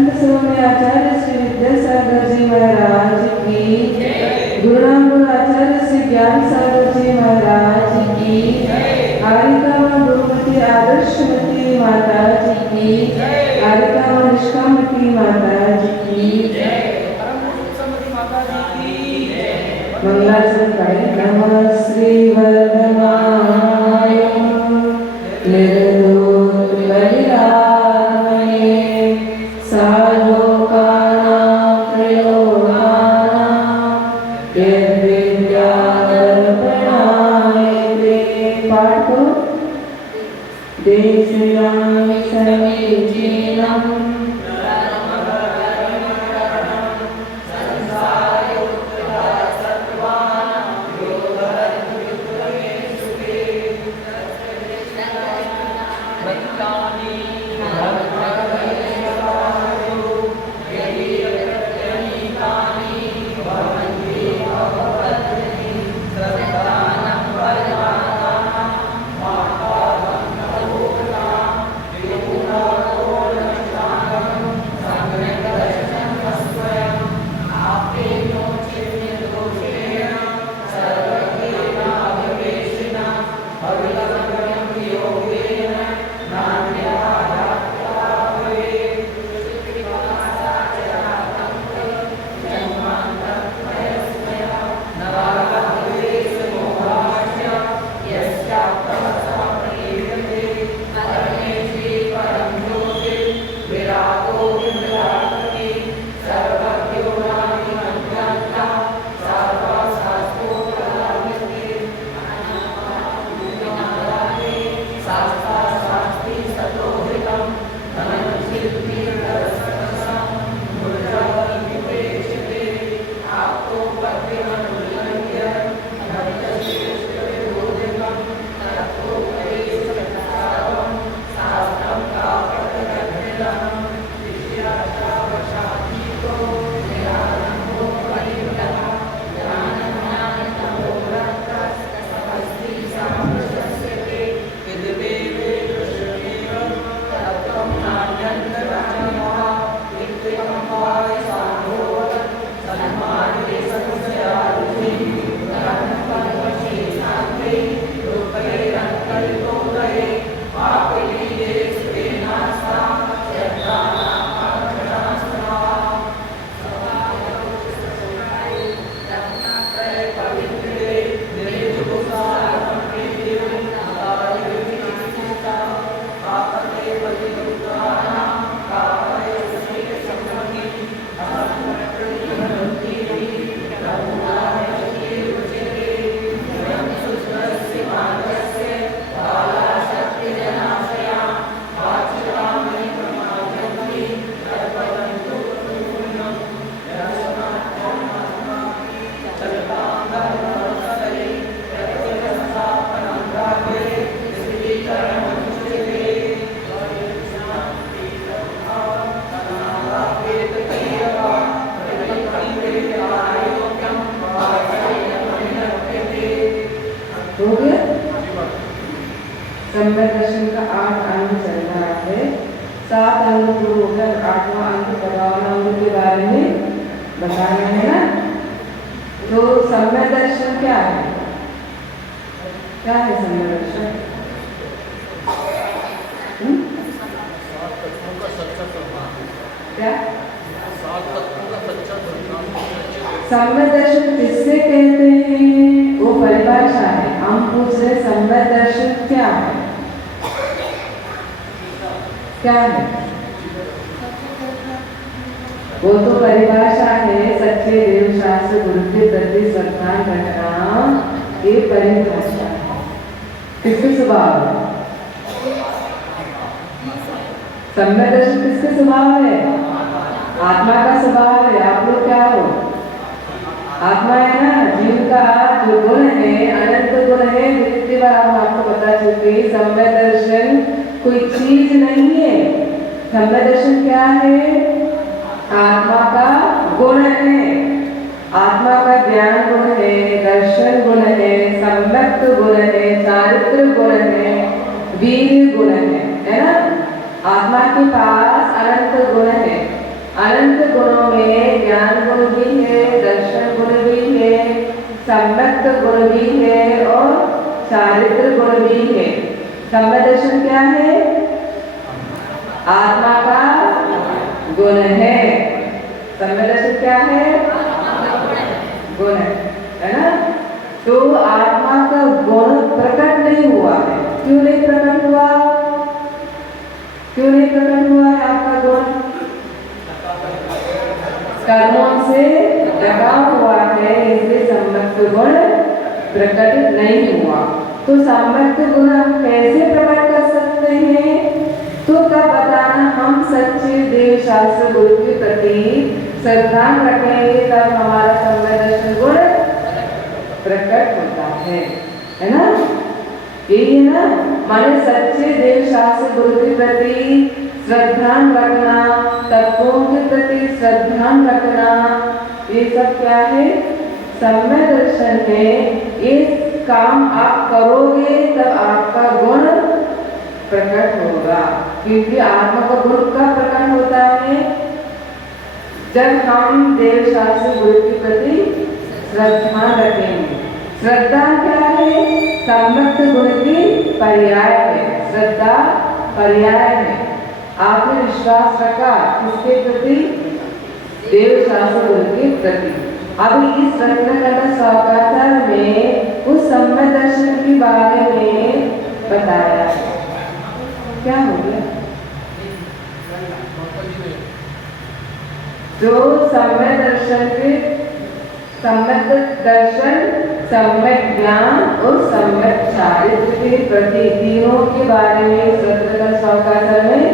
संत स्वामी आचार्य श्री विद्यासागर जी महाराज की, गुरुनाम आचार्य श्री ज्ञान सागर जी महाराज की, हारिका गुरुमती आदर्शमती माता जी की, हारिका निष्कामती माता जी की, मंगलाचरण करें। नमः श्री वर्धमानाय निर्दोष बलिरामणे सालोकानां प्रयोगानां यद्विद्यादर्पणाय ते। पाठ करो। देशयामि समीचीनम् संबंध दर्शन का 8 अंग चल रहा है। 7 अंग पूर्ण होकर 8वां अंग प्रभावना अंग के बारे में बताना है ना। तो संबंध दर्शन क्या है? क्या है संबंध दर्शन? क्या संबंध दर्शन किससे कहते हैं? वो परिभाषा है। हम पूछ रहे संबंध दर्शन क्या है? क्या है वो? तो परिभाषा है सच्चे देव शास्त्र गुरु के प्रति श्रद्धा रखना। ये परिभाषा है। किसके स्वभाव है? संबंध दर्शन किसके स्वभाव है? आत्मा का स्वभाव है। आप लोग क्या हो? आत्मा है ना। जीव का जो गुण है अनंत गुण है। जितनी बार हम आपको बता चुके संबंध दर्शन कोई चीज नहीं है। संबंध दर्शन क्या है? आत्मा का गुण है। आत्मा का ज्ञान गुण है, दर्शन गुण है, सम्यक्त गुण है, चारित्र गुण है, वीर गुण है ना। आत्मा के पास अनंत गुण है। गुण भी है और चारित्र गुण भी है। सम्यक दर्शन क्या है? आत्मा का गुण है। सम्यक दर्शन क्या है? गुण है ना। तो आत्मा का गुण प्रकट नहीं हुआ है। क्यों नहीं प्रकट हुआ? क्यों नहीं प्रकट हुआ है आपका गुण? कर्मों से ढका हुआ है, इसलिए सम्यक गुण प्रकट नहीं हुआ। तो सम्यक गुण हम कैसे प्रकट कर सकते हैं? तो तब बताना, हम सच्चे देव शास्त्र गुरु के प्रति श्रद्धा रखेंगे, तब हमारा सम्यक दर्शन गुण प्रकट होता है ना। यही है ना, माने सच्चे देव शास्त्र गुरु के प्रति श्रद्धा रखना, तत्वों के प्रति श्रद्धा रखना, ये सब क्या है? सम्यक दर्शन है। ये काम आप करोगे तब आपका गुण प्रकट होगा। क्योंकि आत्मा का गुण कब प्रकट होता है? जब हम देव शास्त्र गुरु के प्रति श्रद्धा रखेंगे। श्रद्धा क्या है? सम्यक गुण की पर्याय है। श्रद्धा पर्याय है। आपने विश्वास रखा किसके प्रति? देव शास्त्र गुरु के प्रति। अभी इस रत्नकंड स्वाकाचार में उस सम्यक दर्शन के बारे में बताया है। क्या हो गया? जो सम्यक दर्शन के सम्यक दर्शन, सम्यक ज्ञान और सम्यक चारित्र के प्रति तीनों के बारे में रत्नकंड स्वाकाचार में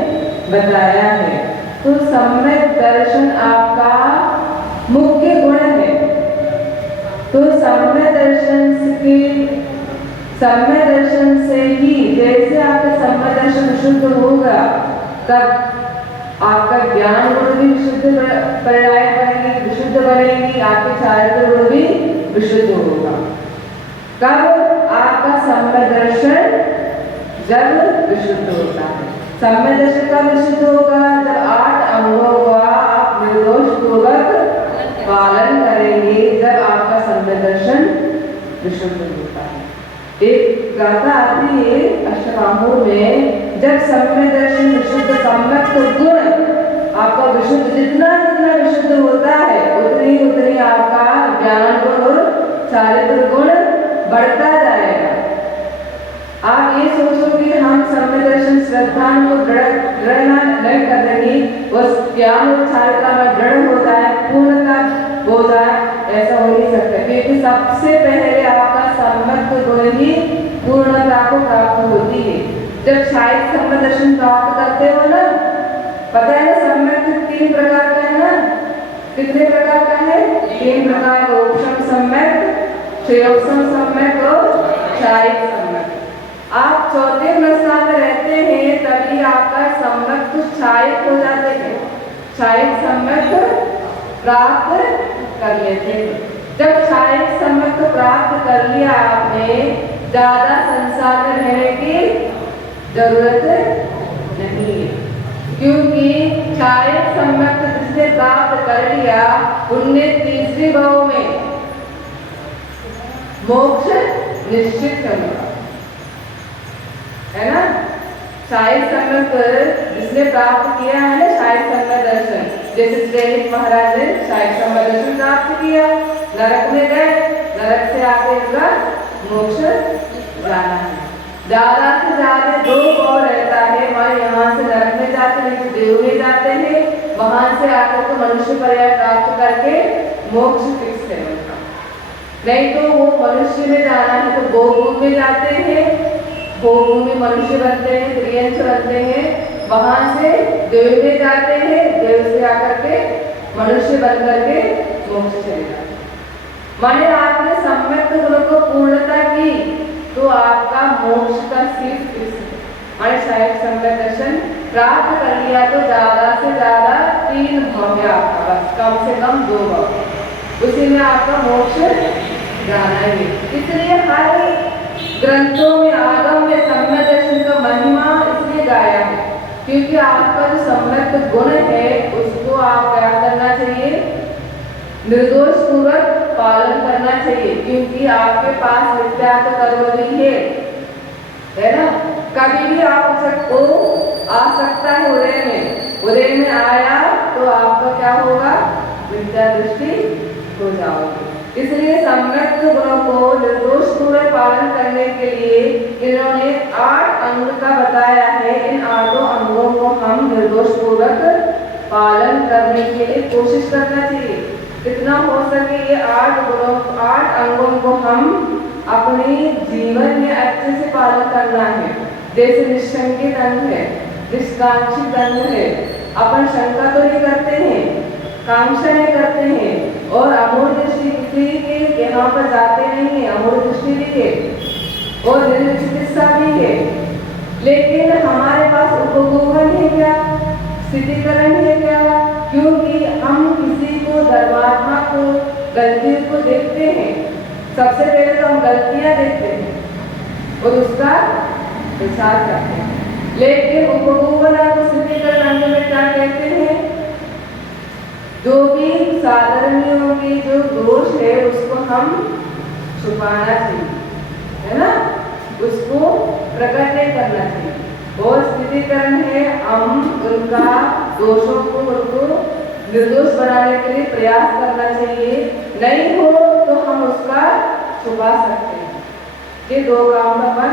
बताया है। तो सम्यक दर्शन आपका मुख्य गुण है। तो सम्यक दर्शन से ही जैसे आपका सम्यक दर्शन विशुद्ध होगा, तब आपका ज्ञान गुण भी विशुद्ध परिणाम बनेगी, विशुद्ध बनेगी, आपके चारित्र गुण भी विशुद्ध होगा। कब? आपका सम्यक दर्शन जब विशुद्ध होता है। सम्यक दर्शन कब विशुद्ध होगा? जब 8 अंगों का आप निर्दोष पूर्वक पालन करेंगे, जब आपका सम्यक दर्शन विशुद्ध होता है। एक गाथा आती है अष्टकांगों में, जब सम्यक दर्शन विशुद्ध, सम्यक गुण आपका विशुद्ध, जितना जितना विशुद्ध होता है उतनी आपका ज्ञान गुण और चारित्र गुण बढ़ता जाएगा। आप ये सोचो कि हम सम्यक दर्शन श्रद्धा को दृढ़ कर देंगे, उस ज्ञान और चारित्र में दृढ़ हो जाए, पूर्णता हो जाए, ऐसा हो नहीं सकता। क्योंकि सबसे पहले आपका सम्यक गुण ही पूर्णता को प्राप्त होती है। जब शायद सम्यक दर्शन प्राप्त करते हो ना, पता है ना, सम्यक 3 प्रकार का है ना। कितने प्रकार का है? 3 प्रकार। उपशम सम्यक, क्षयोपशम सम्यक और क्षायिक सम्यक। आप चौथे अवस्था में रहते हैं तभी आपका सम्यक क्षायिक हो जाते हैं, क्षायिक सम्यक प्राप्त कर लेते हैं। जब क्षायिक सम्यक प्राप्त कर लिया आपने, ज्यादा संसार में रहने की जरूरत नहीं है। क्योंकि क्षायिक सम्यक जिसने प्राप्त कर लिया, उनने तीसरे भाव में मोक्ष निश्चित कर लिया, है ना। क्षायिक सम्यक जिसने प्राप्त किया है ना, क्षायिक सम्यक दर्शन, जैसे श्रेणिक महाराज ने क्षायिक सम्यक दर्शन प्राप्त किया, नरक में गए, नरक से आगे इनका मोक्ष जाना है। ज्यादा से ज्यादा 2 भाव रहता है, हमारे यहाँ से नरक में जाते हैं, तो देव में जाते हैं, वहां से आकर तो मनुष्य पर्याय प्राप्त करके मोक्ष फिक्स है उनका। नहीं तो वो मनुष्य में जाना है तो गोभूमि में जाते हैं, गोभूमि मनुष्य बनते हैं, त्रियंश बनते हैं, वहां से देव में जाते हैं, देव से आकर के मनुष्य बन करके मोक्ष चले जाते हैं। माने आपने सम्यक गुण को पूर्णता की तो आपका मोक्ष का सिर्फ माने शायद सम्यक दर्शन प्राप्त कर लिया तो ज्यादा से ज्यादा 3 भाव है आपका, बस कम से कम 2 भाव, उसी में आपका मोक्ष जाना है। इसलिए हर ग्रंथों में, आगम में सम्यक दर्शन का महिमा इसलिए गाया है क्योंकि आपका जो सम्यक गुण है उसको आप क्या करना चाहिए? निर्दोष पूर्वक पालन करना चाहिए, क्योंकि आपके पास नित्यार्थ कर्म भी है ना। कभी भी आप सबको आ सकता है उदय में आया तो आपका क्या होगा, विद्या दृष्टि हो जाओगे। इसलिए सम्यक गुणों को निर्दोष पूर्वक पालन करने के लिए इन्होंने 8 अंग का बताया है। इन 8 अंगों को हम निर्दोष पूर्वक पालन करने के लिए कोशिश करना चाहिए। कितना हो सके ये 8 अंगों को हम अपने जीवन में अच्छे से पालन करना है। जैसे निष्कंकित अंग है, निष्कांक्षित अंग है, अपन शंका तो नहीं करते हैं, कांक्षा नहीं करते हैं, और अमूढ़ दृष्टि किसी के यहाँ पर जाते नहीं है, अमूढ़ दृष्टि भी है और चिकित्सा भी है। लेकिन हमारे पास उपगोहन है क्या, स्थितिकरण है क्या, क्योंकि हम किसी को धर्मात्मा को गलतियों को देखते हैं। सबसे पहले तो हम गलतियां देखते हैं और उसका विचार करते हैं। लेकिन उपगोहन को स्थितिकरण अंग में क्या कहते हैं, जो भी साधर्मियों की जो दोष है उसको हम छुपाना चाहिए, है ना, उसको प्रकट नहीं करना चाहिए। और स्थितिकरण है हम उनका दोषों को उनको निर्दोष बनाने के लिए प्रयास करना चाहिए। नहीं हो तो हम उसका छुपा सकते हैं। ये 2 काम अपन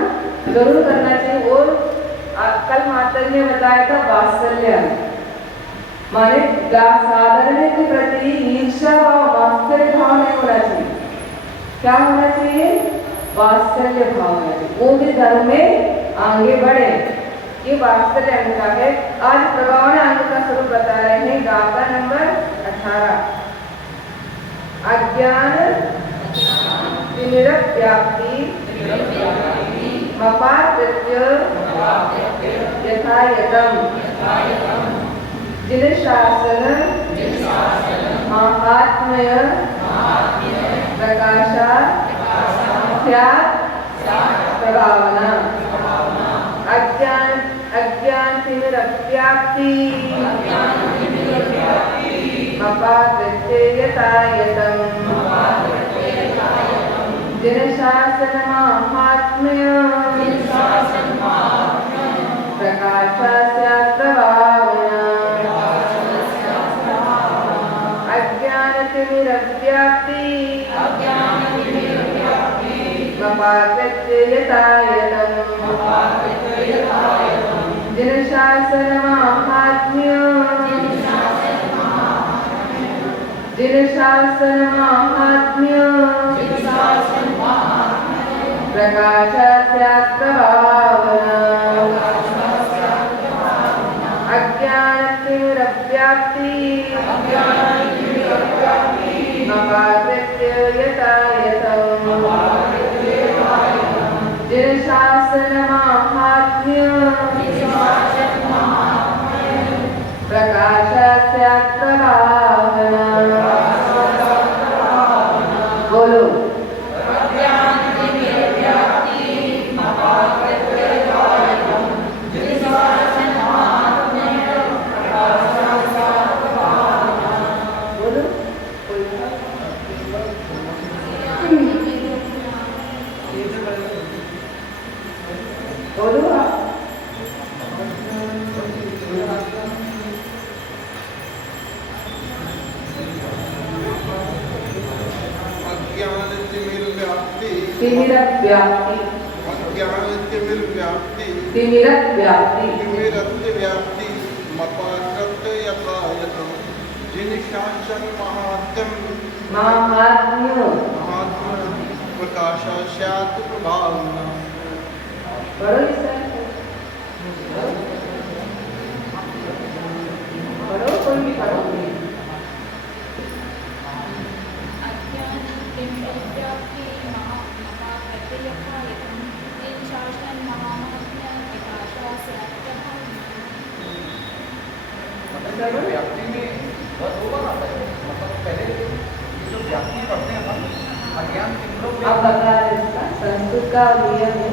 जरूर करना चाहिए। और कल माता ने बताया था वात्सल्य, माने साधर्म्य के प्रति ईर्ष्या व वात्सल्य भाव नहीं होना चाहिए। क्या होना चाहिए, वात्सल्य भाव होना चाहिए, वो भी धर्म में आगे बढ़े। ये वात्सल्य अंग का है। आज प्रभावना अंग का स्वरूप बता रहे हैं। गाथा नंबर 18। अज्ञान तिमिरक व्याप्ति मपाकृत्य यथा यतम जिन शासन महात्म्य प्रकाशा प्रभावना। अज्ञान तिमिरव्याप्ति मपाकृत्य यथा यतम जिन शासन महात्म्य प्रकाशा प्रभावना। अज्ञान तिमिरव्याप्ति मपाकृत्य यथा यतम जिन शासन महात्म्य प्रकाशा प्रभावना। अज्ञान तिमिरव्याप्ति मपाकृत्य यथा यतम जिन शासन महात्म्य प्रकाशा प्रभावना। बोलो व्याप्ति मपाकृत्य यथा यतम जिन शासन महात्म्य प्रकाशा स्यात् प्रभावना। व्याप्ति में बहुत ओवर आता है, मतलब पहले जो व्याप्ति पढ़ते हैं हम अज्ञान अब बता रहे इसका संस्कृत का नियम है।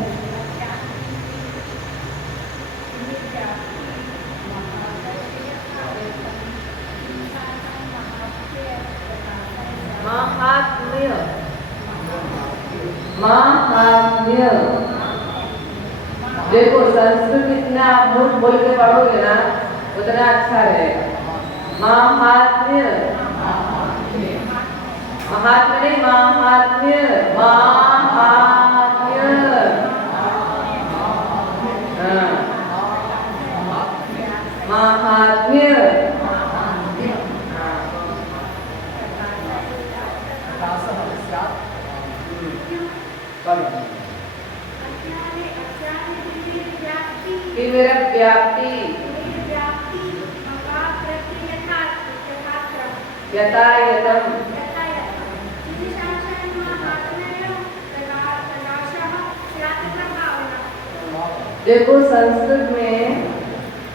महात्म्य महात्म्य। देखो संस्कृत जितना आप मुख बोल के पढ़ोगे ना उतना अच्छा रहेगा। महात्म्य, महात्म्य नहीं महात्म्य, महात्म्य। हाँ, महात्म्य। तिमिर व्याप्ति यथायतम। देखो संस्कृत में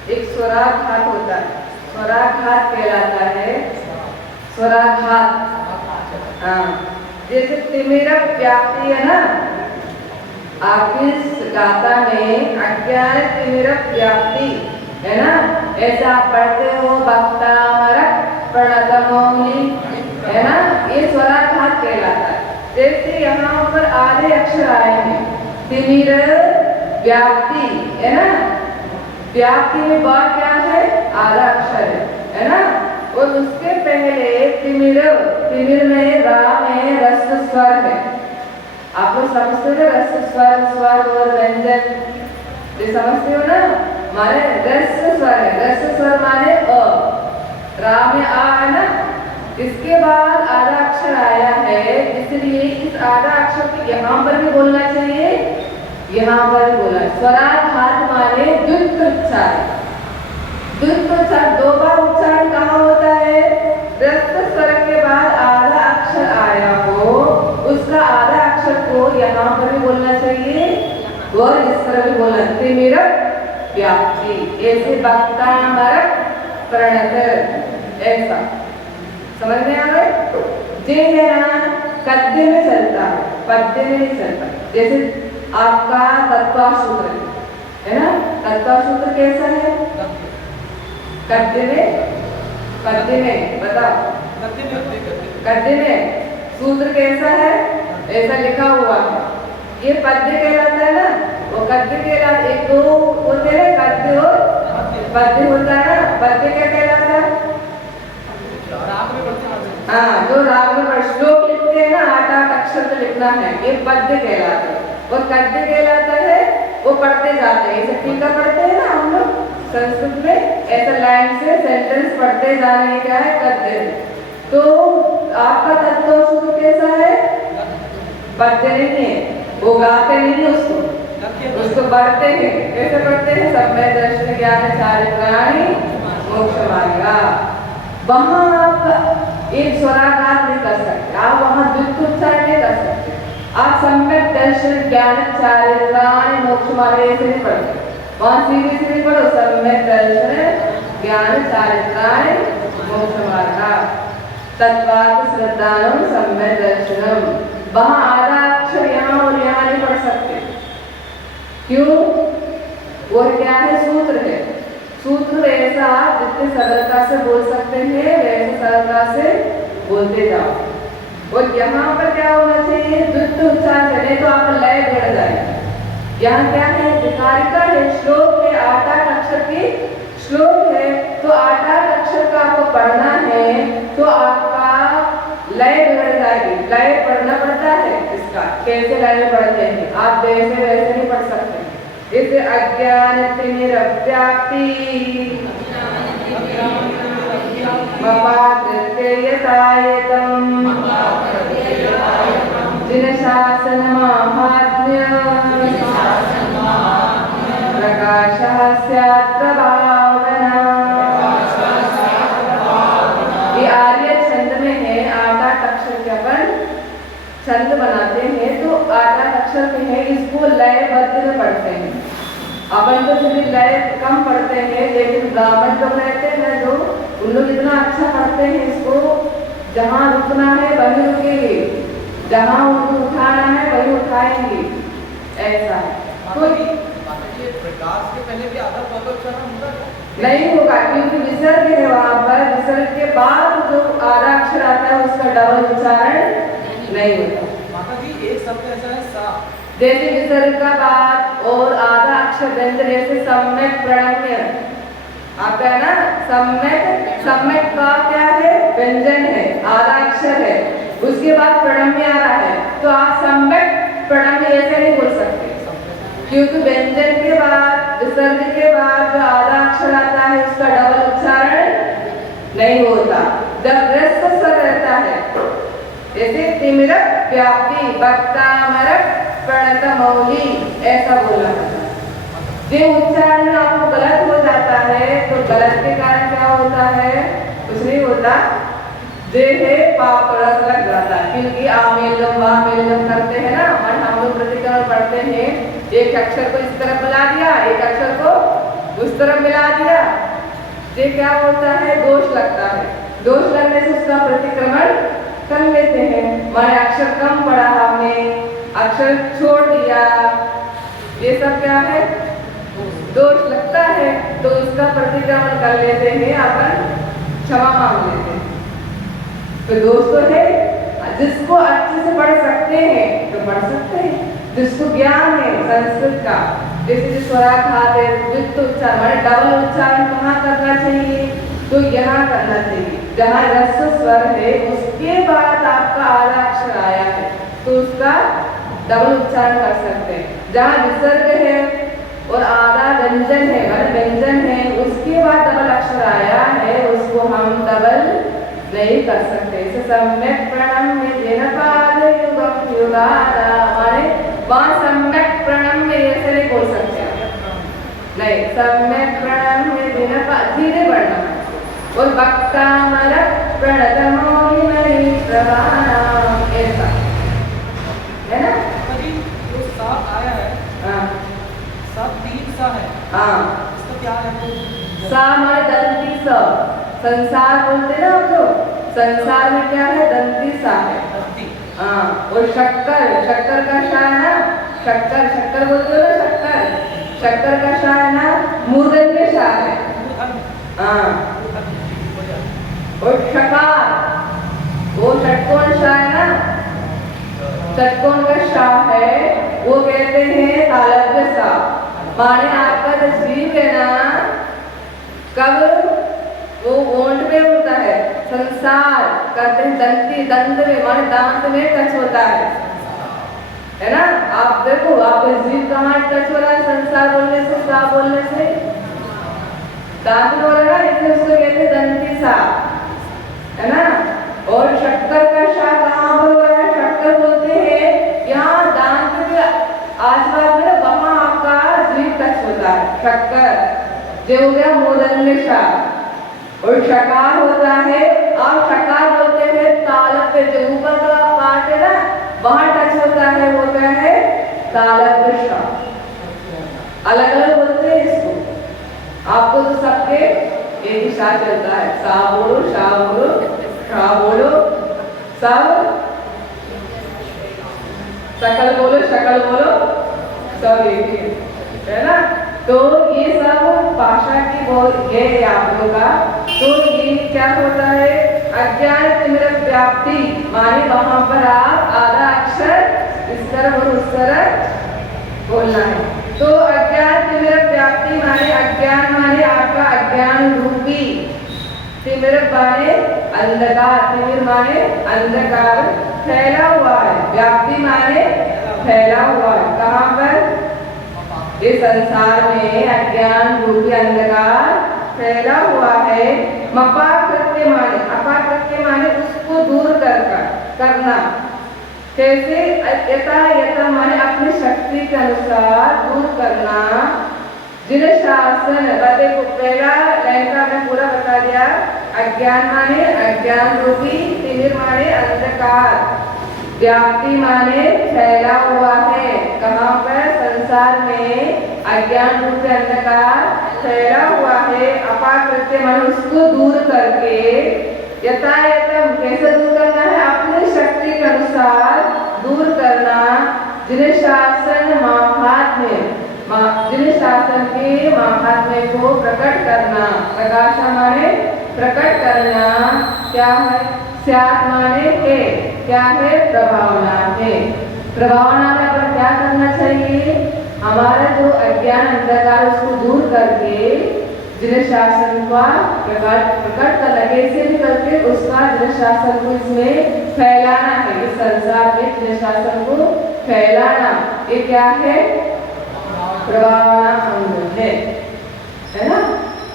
एक स्वराघात होता है, स्वराघात कहलाता है, स्वराघात। हाँ, जैसे तिमिर व्याप्ति है ना, आपकी गाथा में अज्ञान तिमिर व्याप्ति है ना, ऐसा आप पढ़ते हो भक्तामरक प्रणतमोमि है ना, ये स्वराघात कहलाता है। जैसे यहाँ पर आधे अक्षर आए हैं, तिमिर व्याप्ति है ना, व्याप्ति में बाद क्या है, आधा अक्षर है ना, और उसके पहले तिमिर, तिमिर में रा में रस्व स्वर है। आप लोग समझते हो रस्व स्वर, स्वर और व्यंजन, ये समझते हो ना, माने रस्व स्वर है, रस्व स्वर माने अ, रा में आ है ना, इसके बाद आधा अक्षर आया है, इसलिए इस आधा अक्षर को यहाँ पर भी बोलना चाहिए, यहाँ पर भी बोलना। स्वराघात माने द्वित्वोच्चारण, द्वित्वोच्चारण दो बार उच्चारण कहाँ होता है, रस्व स्वर के बाद आधा अक्षर आया हो, उसका आधा अक्षर को यहाँ पर भी बोलना चाहिए और इस तरह भी बोलना। तिमिर व्याप्ति, ऐसे भक्तामरक प्रणत, ऐसा समझ में आ गए। जे है ना गद्य में चलता है, पद्य में नहीं चलता। जैसे आपका तत्वा सूत्र है ना, तत्वा सूत्र कैसा है, गद्य में, पद्य में, बताओ गद्य में सूत्र कैसा है, ऐसा लिखा हुआ है, ये पद्य कहलाता है ना, वो गद्य कहलाता। एक दो होते हैं गद्य और पद्य होता है ना, पद्य क्या कहलाता है, हाँ जो राग में श्लोक लिखते हैं ना, 8-8 अक्षर से लिखना है, ये पद्य कहलाता है। और गद्य कहलाता है वो पढ़ते जाते हैं, जैसे टीका पढ़ते हैं ना हम लोग संस्कृत में, ऐसा लाइन से सेंटेंस पढ़ते जाने क्या है, गद्य। तो आपका तत्व सूत्र कैसा है, पढ़ते नहीं है, वो गाते नहीं है उसको बढ़ते हैं। कैसे बढ़ते हैं, सम्यक दर्शन ज्ञान चारित्राणि मोक्ष मार्गा। वहां आप एक स्वराघात नहीं कर सकते, आप वहां द्वित्वोच्चारण नहीं कर सकते। आप सम्यक दर्शन ज्ञान चारित्राणि मोक्ष मार्ग ऐसे नहीं पढ़ते, वहां सीधे सीधे पढ़ो सम्यक दर्शन ज्ञान चारित्राणि मोक्ष मार्गा तत्वात् श्रद्धानम सम्यक दर्शनम। वहां आधा अक्षर यहाँ और यहाँ नहीं पढ़ सकते, क्यों, वो क्या है, सूत्र है। सूत्र ऐसा जितने सरलता से बोल सकते हैं वैसे सरलता से बोलते जाओ। और यहाँ पर क्या होना चाहिए, द्वित्व उच्चारण, नहीं तो आप लय बिगड़ जाएगी। यहाँ क्या है, विकारिका है, श्लोक है, 8-8 अक्षर की श्लोक है, तो 8-8 अक्षर का आपको पढ़ना है, तो आपका लय बिगड़ जाएगी। लय पढ़ना पड़ता है इसका, कैसे लय में पढ़ते हैं आप, वैसे वैसे नहीं पढ़ सकते। इसे अज्ञान तिमिर व्याप्ति मपाकृत्य यथायतम जिन शासन माहात्म्य प्रकाशः स्यात् प्रभावना। ये आर्य छंद में है, 8-8 अक्षर के अपन छंद बनाते हैं, तो 8-8 अक्षर में है, इसको लयबद्ध में पढ़ते हैं। अपन तो सिर्फ लय कम पढ़ते हैं, लेकिन ब्राह्मण लोग रहते हैं जो, उन लोग इतना अच्छा पढ़ते हैं इसको, जहाँ रुकना है वहीं रुकेंगे, जहाँ उनको उठाना है वहीं उठाएंगे, ऐसा है। तो प्रकाश के पहले भी आधा पदोच्चारण होगा नहीं होगा, क्योंकि विसर्ग है वहाँ पर, विसर्ग के बाद जो आधा अक्षर आता है उसका डबल उच्चारण नहीं होता। माता जी एक शब्द ऐसा है सा, जैसे विसर्ग का बाद और आधा अक्षर व्यंजन, जैसे सम्यक प्रणम्य आता है ना, सम्यक, सम्यक का क्या है, व्यंजन है, आधा अक्षर है, उसके बाद प्रणम्य आ रहा है, तो आप सम्यक प्रणम्य ऐसे नहीं बोल सकते, क्योंकि व्यंजन के बाद, विसर्ग के बाद जो आधा अक्षर आता है उसका डबल उच्चारण नहीं होता। जब रस्व स्वर रहता है, जैसे तिमिरक व्याप्ति, वक्तामरक प्रणत मौली, ऐसा बोलना पड़ता है। जो उच्चारण आपको गलत हो जाता है, तो गलत के कारण क्या होता है, कुछ नहीं होता, जे है पाप थोड़ा सा लग जाता है, क्योंकि आमेलम वामेलम करते हैं ना, और हम लोग प्रतिक्रमण पढ़ते हैं, एक अक्षर को इस तरफ मिला दिया, एक अक्षर को उस तरफ मिला दिया, ये क्या होता है, दोष लगता है। दोष लगने से उसका प्रतिक्रमण कर लेते हैं, हमारे अक्षर कम पढ़ा हमने, अक्षर छोड़ दिया, ये सब क्या है, दोष लगता है, तो उसका प्रतिक्रमण कर लेते हैं, अपन क्षमा मांग लेते हैं। तो दोष तो है, जिसको अच्छे से पढ़ सकते हैं तो पढ़ सकते हैं, जिसको ज्ञान है संस्कृत का, जैसे जो स्वराघात है, युक्त उच्चारण, डबल उच्चारण कहाँ करना चाहिए, तो यहाँ करना चाहिए, जहाँ रस्व स्वर है उसके बाद आपका आधा अक्षर आया है तो उसका डबल उच्चारण कर सकते हैं। जहाँ विसर्ग है और आधा व्यंजन है, मतलब व्यंजन है, उसके बाद डबल अक्षर आया है, उसको हम डबल नहीं कर सकते। इसे सम्यक प्रणम्य जेन पाद युगम युगाना, माने वहाँ सम्यक प्रणम्य ऐसे नहीं बोल सकते नहीं, सम्यक प्रणम्य जेन पाद, धीरे पढ़ना, और वक्तामरक प्रणत मौलिमणि प्रवाहनम, ऐसा है ना। अभी जो सा आया है, हाँ सा तीन सा है, हाँ, इसका क्या है, सा माने दंती स, संसार बोलते ना हम लोग, संसार में क्या है, दंती सा है। दंती, हाँ, और शक्कर, शक्कर का शा है ना, शक्कर, शक्कर बोलते हो ना, शक्कर, शक्कर का शा है ना, मूर्धन्य शा है। हाँ, और शकार, वो षटकोण शा है ना, षटकोण का शा है, वो कहते हैं तालव्य सा, माने आपका जो जीव है ना, कब वो ओंठ में होता है, संसार करते हैं, दंती, दंत में माने दांत में टच होता है ना। आप देखो आपका जीव कहाँ टच हो रहा है, संसार बोलने से, सा बोलने से, दांत में हो रहा है, इसलिए उसको कहते हैं दंती सा, है ना। और शक्कर का शा कहाँ पर हो रहा है, शक्कर बोलते हैं यहाँ दांत के आसपास में, वहां आपका जीव टच होता है, शक्कर जो हो गया मूर्धन्य शा। और शकार होता है, और शकार बोलते हैं तालव्य पे, जो ऊपर का पार्ट है ना वहां टच होता है, वो क्या है, तालव्य शा। अलग अलग बोलते हैं इसको, आपको तो सबके एक ही शा चलता है, सा बोलो, शा बोलो, शा बोलो, सब शकल बोलो, शकल बोलो, सब एक ही है ना। तो ये सब भाषा की वो ये है आप लोगों का। तो ये क्या होता है, अज्ञान तिमिरक व्याप्ति, माने वहां पर आप आधा अक्षर इस तरह और उस तरह बोलना है। तो अज्ञान तिमिरक व्याप्ति माने, अज्ञान माने आपका अज्ञान रूपी, तिमिरक माने अंधकार, तिमिर माने अंधकार फैला हुआ है, व्याप्ति माने फैला हुआ है, कहाँ पर, इस संसार में अज्ञान रूपी अंधकार फैला हुआ है। मपाकृत्य माने, अपाकृत्य माने उसको दूर करना, कैसे, यथा यथा माने अपनी शक्ति के अनुसार दूर करना। जिन शासन बते को पहला लाइन का मैं पूरा बता दिया, अज्ञान माने अज्ञान रूपी, तिमिर माने अंधकार, व्याप्ति माने फैला हुआ है, कहाँ पर, संसार में अज्ञान रूपी अंधकार फैला हुआ है। अपाकृत्य माने उसको दूर करके, यथायतम कैसे दूर करना है, अपनी शक्ति के अनुसार दूर करना। जिन शासन महात्म्य, जिन शासन के महात्म्य को प्रकट करना, प्रकाश माने प्रकट करना, क्या है, स्यात् माने है, क्या है? प्रभावना है। प्रभावना में अपन क्या करना चाहिए? हमारा जो अज्ञान अंधकार उसको दूर करके जिन शासन का प्रकट करना, कैसे भी करके उसका जिन शासन को इसमें फैलाना है, इस संसार में जिन शासन को फैलाना, ये क्या है? प्रभावना अंग है ना।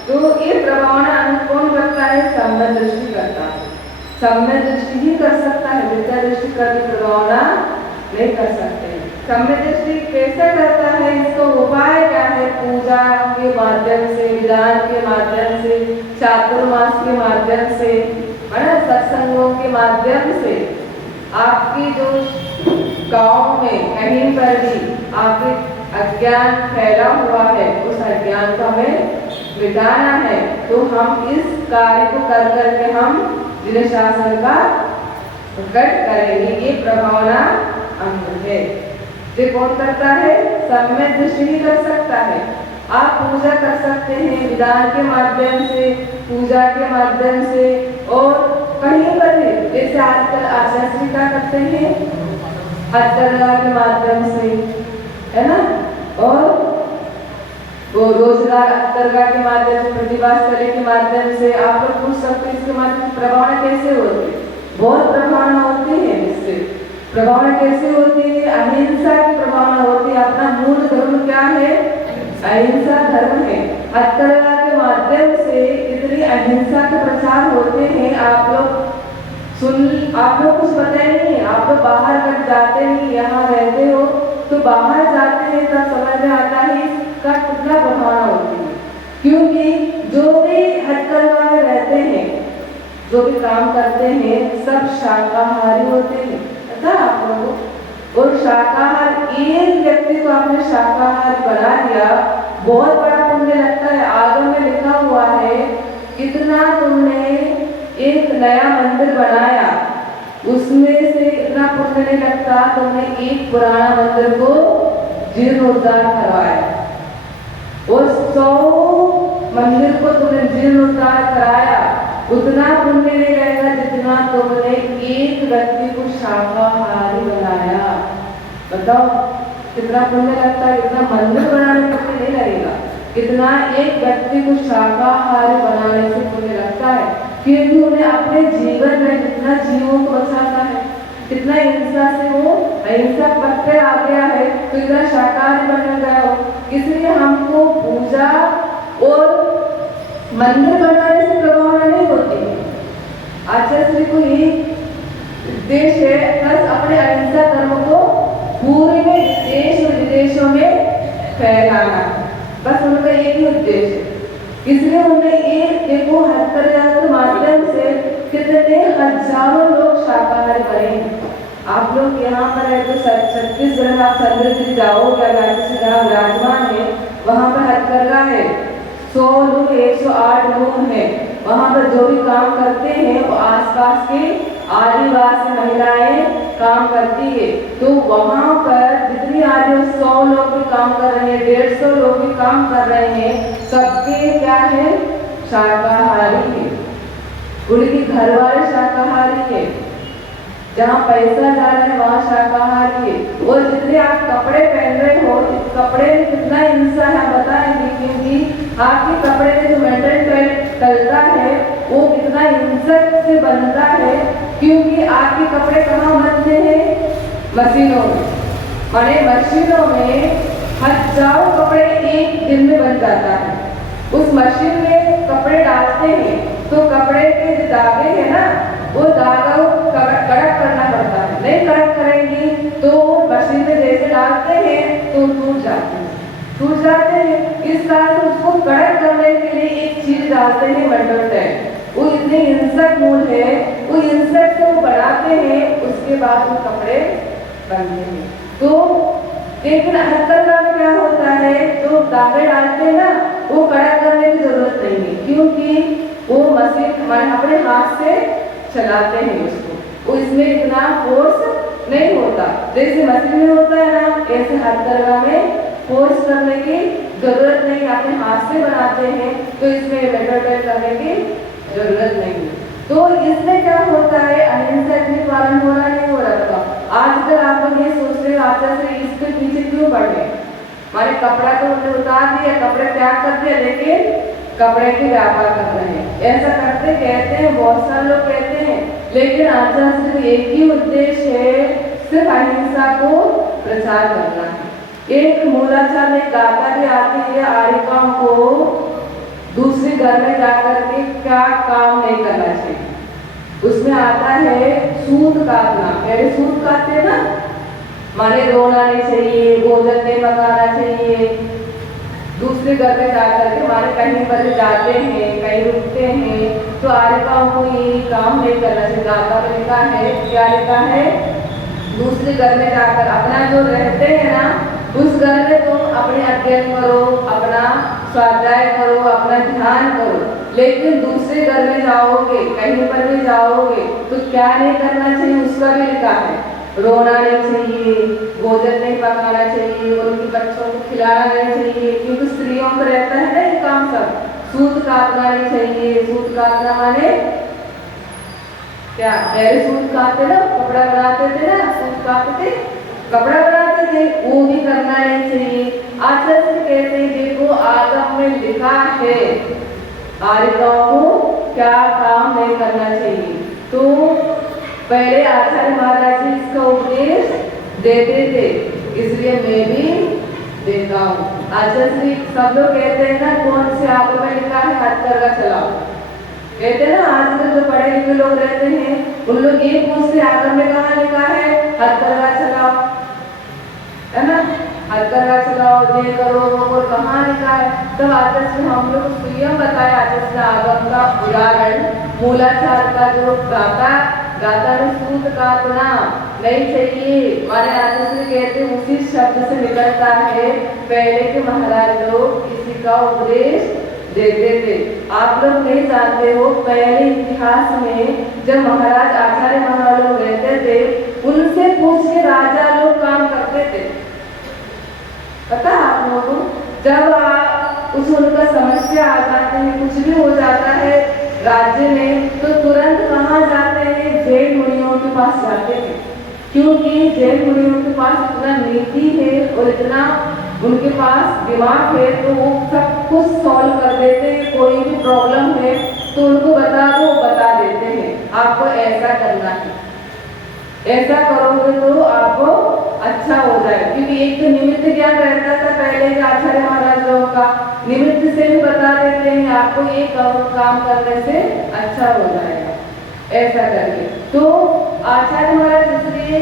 तो ये प्रभावना अंग कौन करता है? सम्यक दृष्टि करता है। सम्यक दृष्टि ही कर सकता है, मिथ्या दृष्टि करके प्रभावना नहीं कर सकते। सम्यक दृष्टि कैसे करता है? इसका उपाय क्या है? पूजा के माध्यम से, विधान के माध्यम से, चातुर्मास के माध्यम से, है ना, सत्संगों के माध्यम से, आपकी जो गांव में कहीं पर भी आपके अज्ञान फैला हुआ है, उस अज्ञान को हमें मिटाना है। तो हम इस कार्य को कर करके हम जिन शासन का प्रकट करेंगे। ये प्रभावना अंग है। ये कौन करता है? सम्यक दृष्टि ही कर सकता है। आप पूजा कर सकते हैं विधान के माध्यम से, पूजा के माध्यम से, और कहीं पर भी, जैसे आजकल आचार्य क्या करते हैं? हथकरघा के माध्यम से, है ना, और वो रोजगार हथकरघा के माध्यम से, प्रतिभा स्थली के माध्यम से आप लोग पूछ सकते हैं इसके माध्यम से प्रभावना कैसे होती है? बहुत प्रभावना होती है। इससे प्रभावना कैसे होती है? अहिंसा की प्रभावना होती है। अपना मूल धर्म क्या है? अहिंसा धर्म है। हथकरघा के माध्यम से इतनी अहिंसा के प्रचार होते हैं। आप लोग कुछ पता ही नहीं है। आप लोग बाहर कट जाते नहीं, यहाँ रहते हो तो बाहर जाते हैं तब समझ में आता है इसका कितना प्रभावना होती है। क्योंकि जो भी हथकरघा में रहते हैं, जो भी काम करते हैं, सब शाकाहारी होते हैं, पता आप लोगों को। और शाकाहार, एक व्यक्ति को आपने शाकाहार बना दिया, बहुत बड़ा पुण्य लगता है। आगम में लिखा हुआ है, इतना तुमने एक नया मंदिर बनाया, उसमें से इतना पुण्य नहीं लगता तुमने एक पुराना मंदिर को जीर्णोद्धार करवाया। और 100 मंदिर को तुमने जीर्णोद्धार कराया, उतना पुण्य नहीं रहेगा जितना तुमने एक व्यक्ति को शाकाहारी बनाया। बताओ कितना पुण्य लगता है? इतना मंदिर बनाने में पुण्य नहीं लगेगा, इतना एक व्यक्ति को शाकाहारी बनाने से पुण्य लगता है। क्योंकि उन्हें अपने जीवन में जितना जीवों को बचाता है, कितना हिंसा से वो अहिंसा पथ पे आ गया है, तो इतना शाकाहारी बन गया हो। इसलिए हमको पूजा और मंदिर बनाने से प्रभावना नहीं होती है। आचार्य को यही उद्देश्य है, प्लस अपने अहिंसा धर्म को पूरे में देश और विदेशों में फैलाना, बस उनका एक ही उद्देश्य है। इसलिए उन्हें एक देखो हथकरघा के माध्यम से कितने हजारों लोग शाकाहारी बने। आप लोग यहाँ पर है तो छत्तीसगढ़ में आप चंद्रगिरी जाओगे, राज्य से जहाँ विराजमान है वहाँ पर हथकरघा है। 100 लोग 108 लोग हैं वहाँ पर जो भी काम करते हैं वो आसपास के आदिवासी महिलाएं काम करती है। तो वहाँ पर जितनी आदिवासी 100 लोग भी काम कर रहे हैं, 150 लोग भी काम कर रहे हैं, सबके क्या है? शाकाहारी है। उनके घर वाले शाकाहारी है, जहाँ पैसा जा रहा है वहाँ शाकाहारी है। और जितने आप कपड़े पहन रहे हो, इस कपड़े में कितना हिंसा है बताएंगे, क्योंकि आपके कपड़े में जो मेटल डलता है वो कितना हिंसक से बनता है। क्योंकि आपके कपड़े कहाँ बनते हैं? मशीनों में। माने मशीनों में हजारों कपड़े एक दिन में बन जाता है। उस मशीन में कपड़े डालते हैं तो कपड़े के जो धागे हैं ना, वो धागा को कड़क करना पड़ता है। नहीं कड़क करेंगी तो मशीन में जैसे डालते हैं तो टूट जाते हैं। इस कारण उसको कड़क करने के लिए एक चीज डालते हैं, मेटल टैग। वो इतने हिंसक मूल है, वो हिंसक से वो बनाते हैं, उसके बाद वो कपड़े बनते हैं। तो लेकिन हथकरघा में क्या होता है, जो धागे डालते हैं ना, वो कड़क करने की जरूरत नहीं है, क्योंकि वो मशीन अपने हाथ से चलाते हैं उसको। वो इसमें इतना फोर्स नहीं होता, जैसे मशीन में होता है ना, ऐसे हथकरघा में फोर्स करने की जरूरत नहीं, अपने हाथ से बनाते हैं तो इसमें मेटल करने की जरूरत नहीं है। तो इसमें क्या होता है, अहिंसा इतनी पालन हो रहा नहीं हो रहा था। आजकल आप लोग ये सोच रहे हो आचार्य से इसके पीछे क्यों पड़े, हमारे कपड़ा तो उन्होंने उतार दिया, कपड़े त्याग कर दिया, लेकिन कपड़े के व्यापार कर रहे हैं। ऐसा करते कहते हैं, बहुत सारे लोग कहते हैं, लेकिन आचार्य सिर्फ एक ही उद्देश्य है, सिर्फ अहिंसा को प्रचार करना है। एक मूलाचार में गाथा भी आती है आर्यिकाओं को दूसरे घर में जाकर के क्या काम नहीं करना चाहिए। उसमें आता है सूत काटना, पहले सूत काटते ना, माने रोना नहीं चाहिए, भोजन नहीं पकाना चाहिए। दूसरे घर में जाकर के माने कहीं पर जाते हैं, कहीं रुकते हैं, तो आर्यिकाओं को ये काम नहीं करना चाहिए। गाथा में लिखा है, क्या लिखा है, दूसरे घर में जाकर अपना जो रहते हैं ना, उस घर में तुम अपने अध्ययन करो, अपना स्वाध्याय करो, अपना ध्यान करो, लेकिन दूसरे घर में जाओगे, कहीं पर भी जाओगे तो क्या नहीं करना चाहिए, उसका भी लिखा है। रोना नहीं चाहिए, भोजन नहीं पकाना चाहिए, उनके बच्चों को खिलाना नहीं चाहिए, क्योंकि स्त्रियों को रहता है ना ये काम सब। सूत काटना नहीं चाहिए, सूत काटना माने क्या, पहले सूत काटते ना, कपड़ा बनाते थे ना, सूत काटते थे, कपड़ा बनाते थे, वो भी करना नहीं चाहिए। आचार्य कहते हैं देखो आगम में लिखा है आर्यिकाओं को क्या काम नहीं करना चाहिए। तो पहले आचार्य महाराज जी इसका उपदेश देते थे, इसलिए मैं भी देता हूँ। आचार्य श्री सब लोग कहते हैं ना, कौन से आगम में लिखा है हथकरघा चलाओ, कहते हैं ना, आजकल जो पढ़े लिखे लोग रहते हैं उन लोग ये पूछते आगम में कहाँ लिखा है हथकरघा चलाओ, है ना, हथकरघा चलाओ, ये करो वो करो, कहाँ लिखा है। तब आचार्य हम लोग स्वयं बताया, आचार्य आगम का उदाहरण मूलाचार का जो गाथा में सूत काटना नहीं चाहिए, माने आचार्य कहते उसी शब्द से निकलता है। पहले के महाराज लोग इसी का उपदेश देते थे। आप लोग नहीं जानते हो, पहले इतिहास में जब महाराज आचार्य महाराज लोग रहते थे, उनसे पूछ के राजा लोग काम करते थे। पता आप लोगों को, जब कुछ उनका समस्या आ जाते हैं, कुछ भी हो जाता है राज्य में, तो तुरंत कहाँ जाते हैं, जैन मुनियों के पास जाते हैं, क्योंकि जैन मुनियों के पास इतना नीति है और इतना उनके पास दिमाग है, तो वो सब कुछ सॉल्व कर देते हैं। कोई भी प्रॉब्लम है तो उनको बता दो, बता देते हैं आपको ऐसा करना है, ऐसा करोगे तो आपको अच्छा हो जाए। क्योंकि एक तो निमित्त ज्ञान रहता था पहले के आचार्य महाराज लोगों का, निमित्त से भी बता देते हैं आपको ये काम करने से अच्छा हो जाएगा, ऐसा करके। तो आचार्य महाराज इसलिए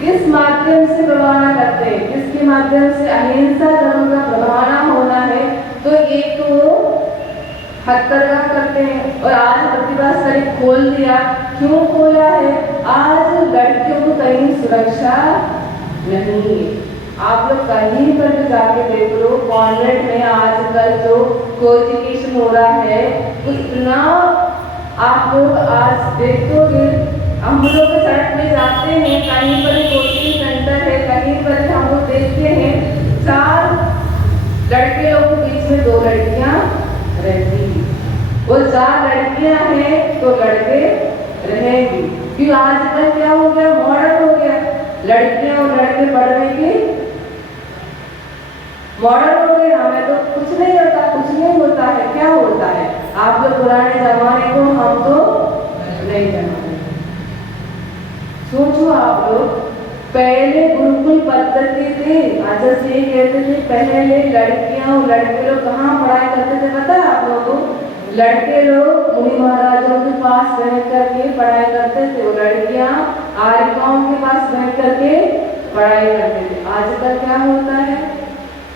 किस माध्यम से प्रभावना करते हैं, किसके माध्यम से, अहिंसा धर्म का प्रभावना होना है, तो एक तो हथकरघा करते हैं। और आज प्रतिभा स्थल खोल दिया, क्यों खोला है, आज लड़कियों को कहीं सुरक्षा नहीं है। आप लोग कहीं पर भी जाके देख लो, कॉन्वेंट में आजकल जो कोएजुकेशन हो रहा है, तो इतना आप लोग आज देखोगे, हम लोग सड़क में जाते हैं, कहीं पर कोचिंग सेंटर है, कहीं पर हम लोग देखते हैं 4 लड़के लोगों के बीच में 2 लड़कियां रहती हैं, वो 4 लड़कियां हैं तो लड़के रहेंगी। क्यों, आजकल क्या हो गया, मॉडर्न हो गया, लड़कियां और लड़के पढ़ने के मॉडर्न हो गए। हमें तो कुछ नहीं होता, कुछ नहीं होता है, क्या होता है, आप लोग पुराने जमाने को, हम तो नहीं जानते। सोचो आप लोग, पहले गुरुकुल पद्धति थी, आचार्य से कहते थे पहले लड़कियां और लड़के लोग कहाँ पढ़ाई करते थे, पता है आप लोगों को, लड़के लोग मुनि महाराजों के पास रह करके पढ़ाई करते थे, और लड़कियां आर्यिकाओं के पास रह करके पढ़ाई करते थे। आजकल क्या होता है,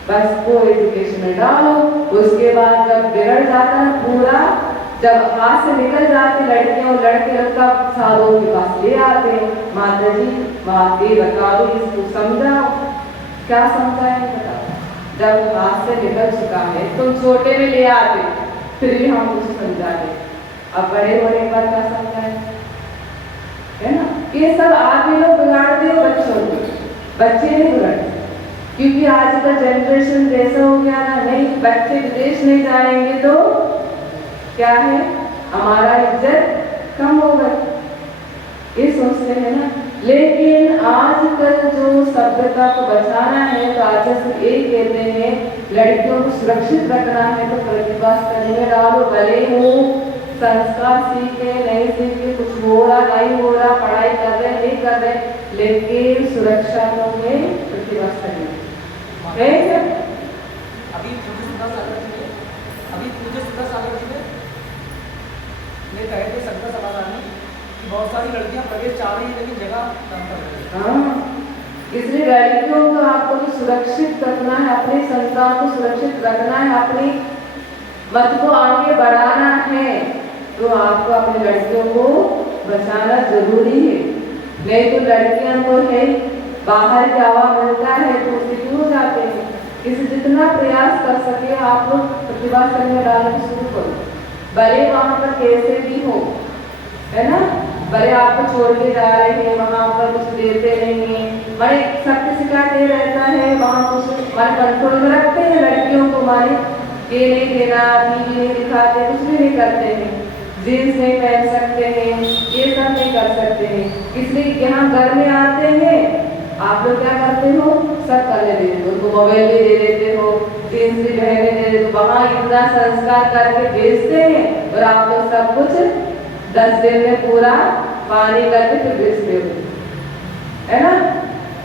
बस को एजुकेशन में डालो, उसके बाद जब बिगड़ जाता है पूरा, जब हाथ से निकल जाते लड़कियां और लड़के लोग का साधुओं के पास ले आते हैं, माता जी बात ये बता दो, इसको समझाओ, क्या समझाए बताओ। जब हाथ से निकल चुका है, तुम छोटे में ले आते, फिर भी हम कुछ समझा दे, अब बड़े होने पर क्या समझाए, है ना। ये सब आप ही लोग बिगाड़ते हो बच्चों को, बच्चे नहीं बिगड़ते, क्योंकि आज का जनरेशन जैसा हो गया ना, नहीं बच्चे विदेश नहीं जाएंगे तो क्या है, हमारा इज्जत कम हो गए, ये सोचते हैं ना। लेकिन आजकल जो सभ्यता को बचाना है तो आचार्य सिर्फ यही कहते हैं, लड़कियों को सुरक्षित रखना है तो प्रतिभा स्तन में डालो, भले हो संस्कार सीखे नहीं सीखे, कुछ हो रहा नहीं हो रहा, पढ़ाई कर रहे नहीं कर रहे, लेकिन सुरक्षा तो में प्रतिभा स्तन में अभी मुझे सुधा सागर जी ने ये कहे थे संघ समाधान में कि बहुत सारी लड़कियां प्रवेश चाह रही है लेकिन जगह कम कर रही है। हाँ, इसलिए लड़कियों को आपको तो सुरक्षित रखना है, अपने संतान को सुरक्षित रखना है, अपनी मत को आगे बढ़ाना है, तो आपको अपनी लड़कियों को बचाना जरूरी है। नहीं तो लड़कियां तो है बाहर की हवा मिलता है तो उसे क्यों जाते हैं। इसे जितना प्रयास कर सके आप लोग प्रतिभा स्तन में डालना शुरू करो, भले वहां पर कैसे भी हो, है ना। भले आपको छोड़ के जा रहे हैं, वहां पर कुछ देते नहीं है, बड़े सब किसी का दे रहता है, वहां कुछ हमारे कंट्रोल में रखते हैं लड़कियों को, हमारे ये नहीं देना, टीवी नहीं दिखाते, कुछ भी नहीं करते हैं, जीन्स नहीं पहन सकते हैं, ये सब नहीं कर सकते हैं। इसलिए यहाँ घर में आते हैं आप लोग क्या करते हो, सब करने देते हो, उनको मोबाइल भी दे देते हो, जीन्स भी पहने दे देते हो, वहाँ इतना संस्कार करके भेजते हैं और आप लोग सब कुछ 10 दिन में पूरा पानी करके फिर भेजते हो, है ना।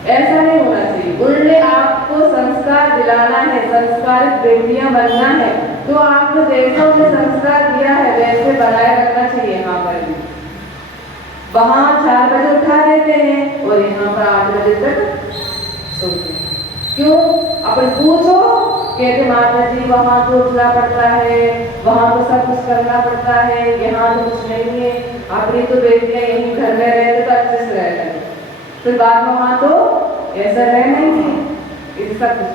ऐसा नहीं होना चाहिए, उन्होंने आपको संस्कार दिलाना है, संस्कारित बेटियां बनना है, तो आपको जैसा उन्हें संस्कार दिया है वैसे बनाए रखना चाहिए। यहाँ पर भी वहाँ 4 बजे उठा देते हैं और यहाँ पर 8 बजे तक सोते हैं। क्यों? अपन पूछो, कहते माता जी वहाँ तो उठना पड़ता है, वहाँ तो सब कुछ करना पड़ता है, यहाँ तो कुछ नहीं है, अपनी तो बेटियां यहीं घर में रहते तो अच्छे से रह रहे, फिर बाद में वहाँ तो ऐसा रहना ही नहीं, इसे सब कुछ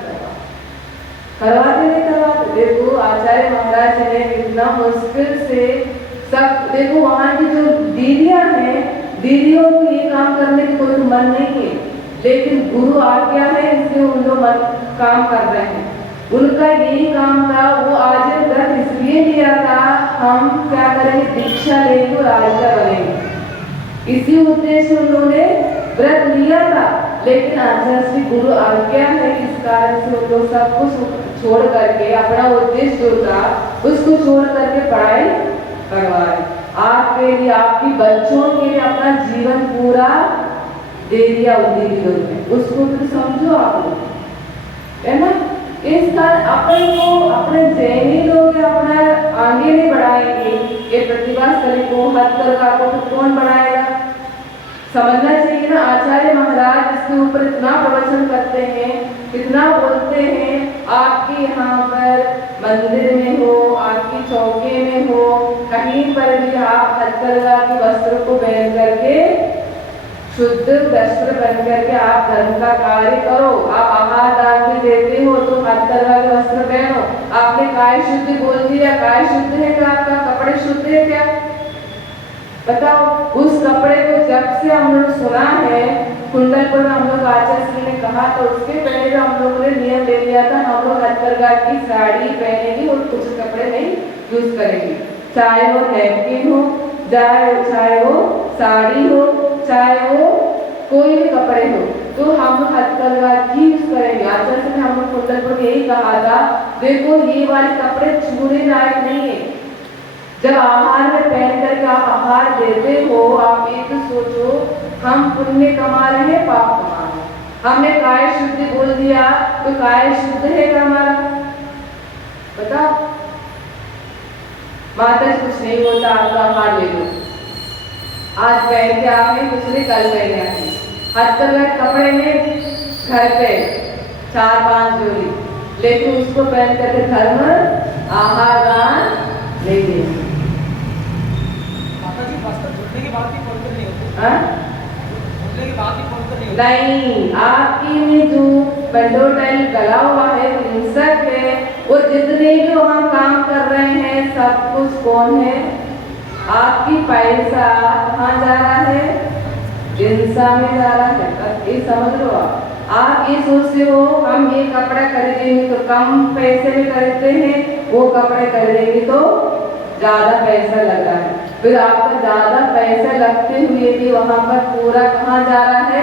करवाते नहीं करवाते। देखो आचार्य महाराज ने इतना मुश्किल से सब, देखो वहाँ की जो दीदियां हैं, दीदियों को ये काम करने की कोई मन नहीं है, लेकिन गुरु आज्ञा है इसलिए उन लोग काम कर रहे हैं। उनका यही काम था, वो आज व्रत इसलिए लिया था हम क्या करेंगे, दीक्षा लेंगे और राजा बनेंगे, इसी उद्देश्य उन्होंने व्रत लिया था। लेकिन आचार्य श्री गुरु आज्ञा है, इस कारण से वो लोग सब कुछ छोड़ करके अपना उद्देश्य जो था उसको छोड़ करके पढ़ाई करवाए, आपके लिए आपकी बच्चों के लिए अपना जीवन पूरा दे दिया दीदियों ने, उसको तो समझो आप लोग, है ना। इस कारण अपने को अपने जैनी लोग अपना आगे नहीं बढ़ाएंगे, ये प्रतिभा स्थली को हथकरघा को तो कौन बढ़ाएगा, समझना चाहिए ना। आचार्य महाराज इसके ऊपर इतना प्रवचन करते हैं, इतना बोलते हैं, आपके यहाँ पर मंदिर में हो, आपकी चौके में हो, कहीं पर भी आप हथकरघा के वस्त्र को पहन करके शुद्ध वस्त्र बन करके आप धर्म का कार्य करो। आप आहार दान भी देते हो तो हथकरघा के वस्त्र पहनो। आपने काय शुद्धि बोल दिया, काय शुद्ध है क्या, आपका कपड़े शुद्ध है क्या, बताओ। उस कपड़े को जब से हम लोग सुना है, कुंडलपुर में हम लोग आचार्य श्री ने कहा तो उसके पहले हम लोगों ने नियम ले लिया था, हम लोग हथकरघा की साड़ी पहनेंगे और कुछ कपड़े नहीं यूज करेंगे, चाहे वो नैपकिन हो, चाहे वो साड़ी हो, चाहे वो कोई भी कपड़े हो, तो हम हथकरघा ही यूज करेंगे। आचार्य श्री ने हम लोग कुंडलपुर में यही कहा था, देखो ये वाले कपड़े छूने लायक नहीं है। जब आहार में पहन करके आप आहार देते हो, आप ये तो सोचो हम पुण्य कमा रहे हैं पाप कमा रहे हैं। हमने काय शुद्धि बोल दिया तो काय शुद्ध है क्या हमारा, बताओ। माता जी कुछ नहीं होता, आपका आहार ले लो, आज पहन के आए दूसरे कल पहने आए, हथकरघा कपड़े में घर पे 4-5 जोड़ी, लेकिन उसको पहन करके धर्म आहार दान नहीं देंगे। नहीं, आपकी में जो पेंडोटाइल गला हुआ है, हिंसक है, वो जितने भी वहाँ काम कर रहे हैं सब कुछ कौन है, आपकी पैसा कहाँ जा रहा है, हिंसा में जा रहा है। ये समझ लो आप ये सोचते हो हम ये कपड़ा खरीदेंगे तो कम पैसे में खरीदते हैं, वो कपड़े खरीदेंगे तो ज्यादा पैसा लग रहा है, फिर आपका ज्यादा पैसा लगते हुए भी वहां पर पूरा कहाँ जा रहा है?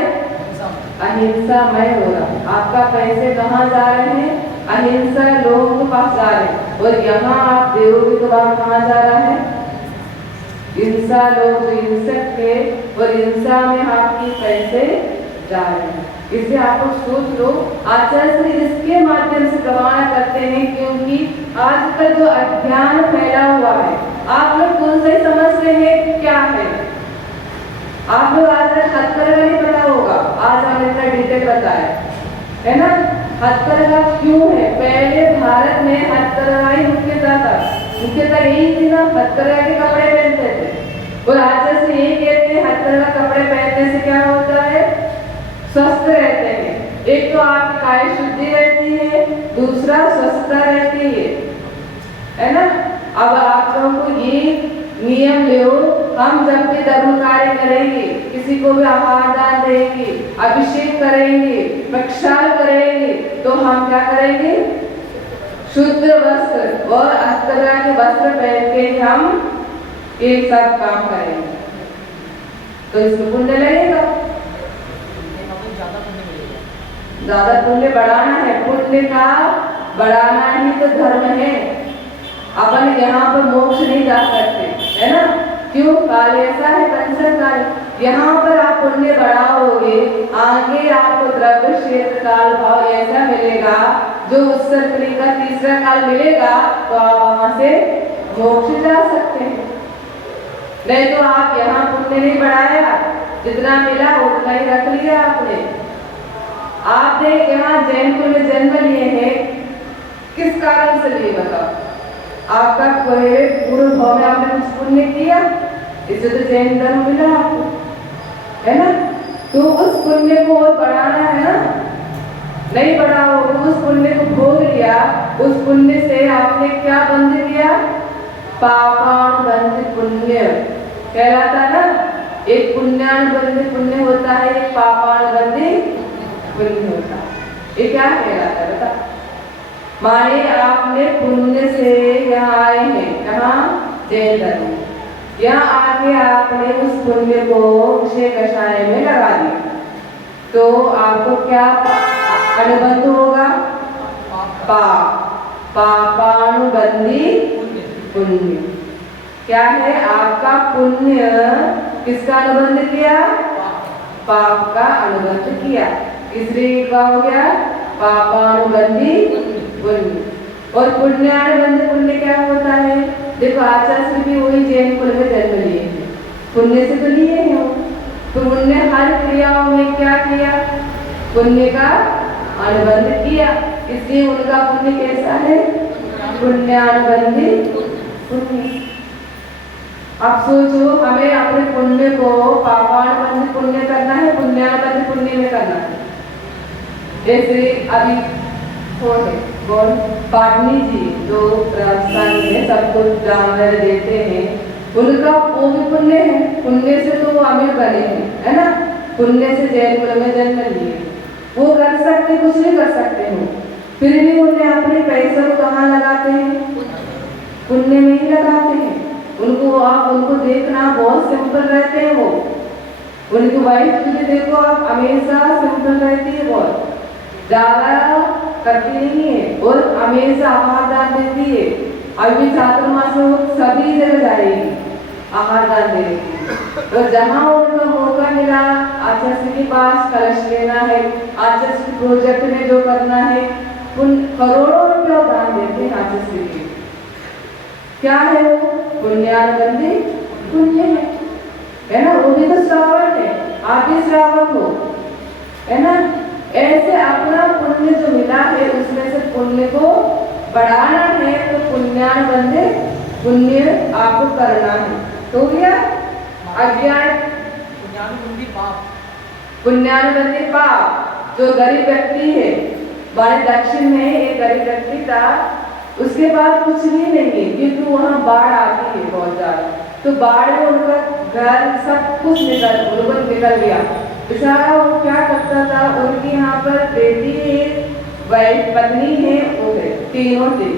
अहिंसामय हो रहा है। आपका पैसे कहाँ जा रहे हैं? अहिंसा लोगों के पास जा रहे हैं। और यहाँ आप देवोगे तो वहां कहाँ जा रहा है? हिंसा, लोग हिंसक थे और हिंसा में आपके पैसे जा रहे हैं। इसलिए आप लोग सोच लो, आचार्य श्री इसके माध्यम से प्रमाण करते हैं, क्योंकि आजकल जो अज्ञान फैला हुआ है, आप लोग कौन से समझ रहे हैं क्या है? आप लोग आज तक हथकरघा नहीं पता होगा, आज हमने इतना डिटेल बताया है ना। हथकरघा क्यों है? पहले भारत में हथकरघा ही मुख्यतः था, मुख्यतः यही थी ना, हथकरघा के कपड़े पहनते थे। और आचार्य से यही कहते हैं हथकरघा कपड़े पहनने से क्या होता है? स्वस्थ रहते हैं। एक तो आपकी काय शुद्धि रहती है, दूसरा स्वस्थता रहती है ना। अब आप लोगों को ये नियम ले, हम जब भी धर्म कार्य करेंगे, किसी को भी आहार दान देंगे, अभिषेक करेंगे, प्रक्षाल करेंगे, तो हम क्या करेंगे? शुद्ध वस्त्र और हथकरघा के वस्त्र पहन के हम एक साथ काम करेंगे, तो इसमें पुण्य लगेगा। ज्यादा पुण्य बढ़ाना है, पुण्य का बढ़ाना ही तो धर्म है। अपन यहाँ पर मोक्ष नहीं जा सकते, है ना। क्यों? काल ऐसा है, पंचम काल। यहाँ पर आप पुण्य बढ़ाओगे, आगे आपको द्रव्य क्षेत्र काल भाव ऐसा मिलेगा, जो उत्सर्ग का तीसरा काल मिलेगा, तो आप वहां से मोक्ष जा सकते हैं। नहीं तो आप यहाँ पुण्य नहीं बढ़ाया, जितना मिला उतना ही रख लिया आपने। आपने यहाँ जैनपुर में जन्म लिए हैं, किस कारण से लिए बताओ? आपका पहले पूर्व भाव में आपने कुछ पुण्य किया, इससे तो जैन धर्म मिला आपको, है ना। तो उस पुण्य को और बढ़ाना है ना, नहीं बढ़ाओगे, उस पुण्य को भोग लिया, उस पुण्य से आपने क्या बंध किया? पापानुबंध पुण्य कहलाता ना। एक पुण्यानुबंध पुण्य होता है, एक पापानुबंधी पुण्य होता है। ये क्या कहलाता है बता? माने आपने पुण्य से यहाँ आए हैं, यहाँ जैन धर्म, यहाँ आके आपने उस पुण्य को विषय कषाय में लगा दिया, तो आपको क्या अनुबंध होगा? पापानुबंधी पुण्य। क्या है? आपका पुण्य किसका अनुबंध किया? पाप का अनुबंध किया, इसलिए क्या हो गया? पापानुबंधी पुण्य। और पुण्यानुबंध पुण्य क्या होता है? देखो आचार्य भी वही जैन कुल में जन्म लिए हैं, पुण्य से तो लिए हैं वो, तो पुण्य हर क्रियाओं में क्या किया? पुण्य का अनुबंध किया, इसलिए उनका पुण्य कैसा है? पुण्यानुबंधी पुण्य। अब सोचो, हमें अपने पुण्य को पापानुबंधी पुण्य करना है, पुण्यानुबंधी पुण्य में करना है। जैसे अभी कौन पाटनी जी जो संघ में सबको जानवर देते हैं, उनका वो भी पुण्य है, पुण्य से तो वो अमीर बने हैं, है ना। पुण्य से जैन कुल में जन्म लिए, वो कर सकते, कुछ नहीं कर सकते हो, फिर भी उन्हें अपने पैसे को कहाँ लगाते हैं? पुण्य में ही लगाते हैं। उनको आप उनको देखना बहुत सिंपल रहते हैं, वो उनकी वाइफ भी देखो आप, हमेशा सिंपल रहती है, बहुत ज्यादा करती नहीं है और हमेशा आहार दान देती है। अभी चातुर्मास में वो सभी जगह जाएगी, आहार दान देगी। और जहाँ उनको मौका मिला आचार्य के पास कलश लेना है, आचार्य के प्रोजेक्ट में जो करना है, उन करोड़ों रुपया दान देते हैं आचार्य के। क्या है वो? पुण्यानुबंधी पुण्य है ना। वो भी तो श्रावक है, आप भी श्रावक हो, है ना। ऐसे अपना पुण्य जो मिला है उसमें से पुण्य को बढ़ाना है, तो पुण्यानुबंधी पुण्य आपको करना है। तो गया अज्ञान पुण्यानुबंधी पाप। जो गरीब व्यक्ति है, हमारे दक्षिण में एक गरीब व्यक्ति था, उसके बाद कुछ भी नहीं है, क्योंकि वहाँ बाढ़ आती है बहुत ज्यादा, तो बाढ़ में उनका घर सब कुछ निकल गया। बेचारा वो क्या करता था, उनकी यहाँ पर बेटी है, वाइफ पत्नी है, वो है, तीनों थे,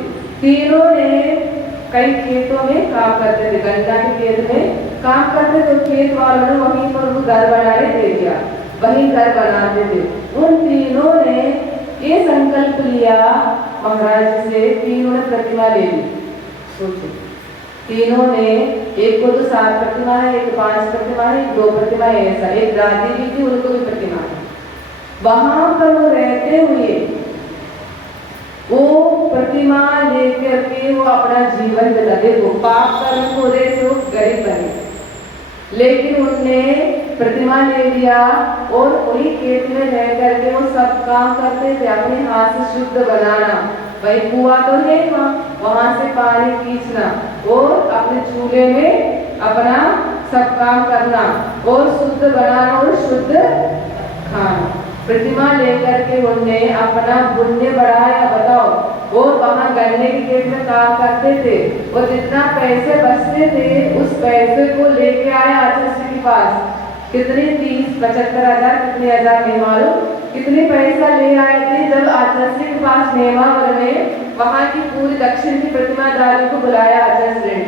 तीनों ने कई खेतों में काम करते थे, गन्ना के खेत में काम करते थे। खेत वालों ने वहीं पर उनको घर बनाने दे दिया, वहीं घर बनाते थे। उन तीनों ने ये संकल्प लिया महाराज से, तीनों ने प्रतिमा ले ली। सोचो, तीनों ने, एक को तो 7 प्रतिमा है, एक 5 प्रतिमा है, एक 2 प्रतिमा है, ऐसा। एक दादी भी थी, उनको भी प्रतिमा है। वहां पर वो रहते हुए वो प्रतिमा लेकर के वो अपना जीवन बिता, देखो पाप कर्म को से वो गरीब बने, लेकिन उनने प्रतिमा ले लिया और वही खेत में रह करके वो सब काम करते थे, अपने हाथ से शुद्ध बनाना। भाई कुआं तो है वहां से पानी खींचना और अपने चूल्हे में अपना सब काम करना और शुद्ध बनाना और शुद्ध खाना। प्रतिमा लेकर के उनने अपना पुण्य बढ़ाया, बताओ। और वहां गन्ने के खेत में काम करते थे और जितना पैसे बचते थे उस पैसे को लेके आया आचार्य के पास। कितने 30-75 हजार, कितने हजार नहीं मालूम, कितने पैसा ले आए थे। जब आचार्य के पास नेमावर में वहां की पूरी दक्षिण की प्रतिमादारी को बुलाया आचार्य ने,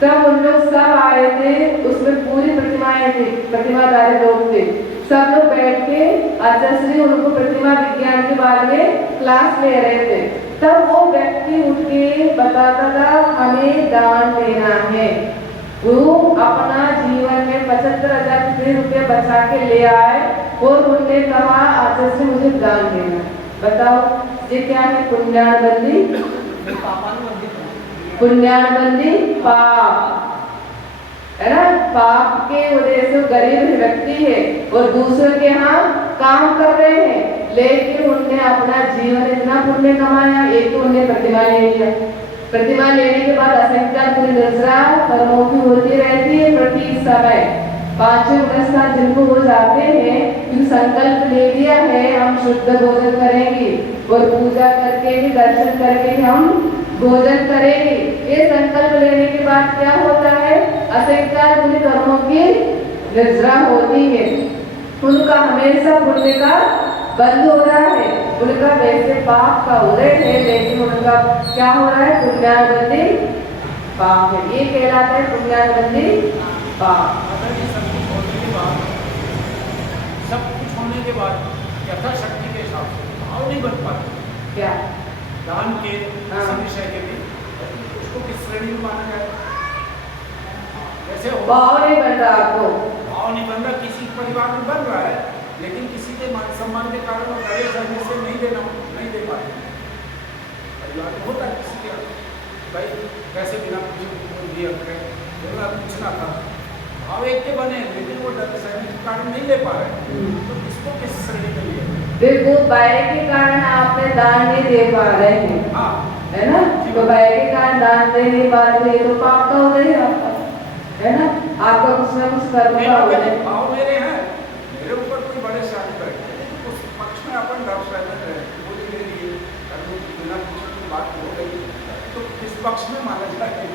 तब उन लोग सब आए थे, उसमें पूरी प्रतिमाएं थी, प्रतिमादारी लोग थे। सब लोग बैठ के आचार्य उनको प्रतिमा विज्ञान के बारे में क्लास ले रहे थे। तब वो व्यक्ति उठ के बताता था हमें दान देना है। वो अपना जीवन में 75,000 कितने रुपये बचा के ले आए और उन्होंने कहा आचार्य से मुझे दान देना। बताओ ये क्या है? पुण्यानुबंधी, पुण्यानुबंधी पाप है ना। पाप के वजह से गरीब व्यक्ति है और दूसरे के यहाँ काम कर रहे हैं, लेकिन उनने अपना जीवन इतना पुण्य कमाया। एक तो उन्हें प्रतिमा ले लिया, प्रतिमा लेने के बाद असंख्य पूरी निर्जरा कर्मों की होती रहती है प्रति समय। 5 साल जिनको हो जाते हैं, क्योंकि संकल्प ले लिया है हम शुद्ध भोजन करेंगे और पूजा करके ही, दर्शन करके ही हम भोजन करेंगे। ये संकल्प लेने के बाद क्या होता है? असंख्य पूरी कर्मों की निर्जरा होती है, उनका हमेशा पुण्य का बंद हो रहा है। उनका वैसे पाप का उदय है, लेकिन उनका क्या हो रहा है? पुण्यानुबंधी पाप है। ये कहलाता है पुण्यानुबंधी पाप। सब कुछ होने के बाद यथाशक्ति के हिसाब से भाव नहीं बन पाते। क्या दान के विषय के भी उसको किस श्रेणी में माना जाए? जैसे भाव नहीं बन रहा, आपको भाव नहीं बन रहा, किसी परिवार में बन रहा है, लेकिन किसी के मान सम्मान के कारण वो बड़े सर्विस से नहीं दे पाते। परिवार में होता है किसी के भाई कैसे बिना दिया पूछना था, भाव एक के बने, लेकिन वो सर्विस के कारण नहीं दे पा रहे, तो इसको किस श्रेणी में लिया? देखो बाय के कारण आपने दान नहीं दे पा रहे हैं, है ना। तो बाय के कारण दान दे नहीं पा रहे तो पाप का उदय है आपका, है ना। आपका कुछ ना कुछ कर्म का उदय। भाव मेरे हैं, मेरे ऊपर कोई बड़े शादी बैठे उस पक्ष में अपन डर सहमत रहे, वो मेरे लिए बिना कुछ बात हो गई तो किस पक्ष में माना जाए?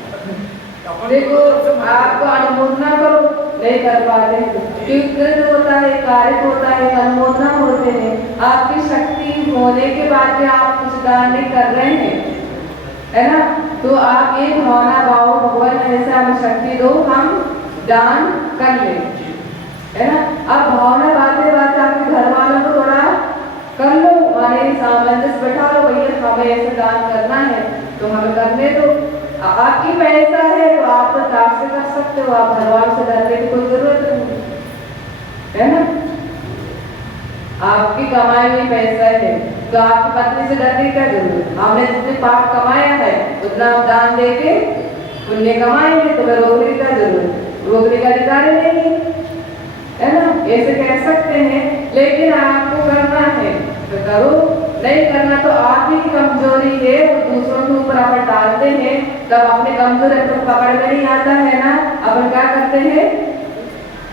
देखो आपको अनुमोदना करो, नहीं कर पाते क्योंकि होता है, कार्य होता है, अनुमोदना होते हैं। आपकी शक्ति होने के बाद भी आप कुछ दान नहीं कर रहे हैं, है ना। तो आप ये भावना भाव भगवान ऐसे हमें शक्ति दो, हम दान कर ले, है ना। अब भावना बातें बातें आपके घर वालों को थोड़ा कर लो, हमारे सामंजस्य बैठा लो, भैया हमें ऐसे दान करना है तो हमें करने दो। आपकी पैसा है तो आप तो दान से कर सकते हो, आप घर वालों से डरने की कोई जरूरत नहीं, है ना। आपकी कमाई हुई पैसा है तो आपकी पत्नी से डरने की क्या जरूरत? हमने जितने पाप कमाया है उतना हम दान देके पुण्य कमाएंगे, तो रोकने की क्या जरूरत? रोकने का अधिकार नहीं है ना। ऐसे कह सकते हैं, लेकिन आपको करना है तो करो, नहीं करना तो आप ही की कमजोरी है, वो दूसरों के ऊपर अपन डालते हैं, तब अपने कमजोरी तो पकड़ में नहीं आता है ना। अपन क्या करते हैं?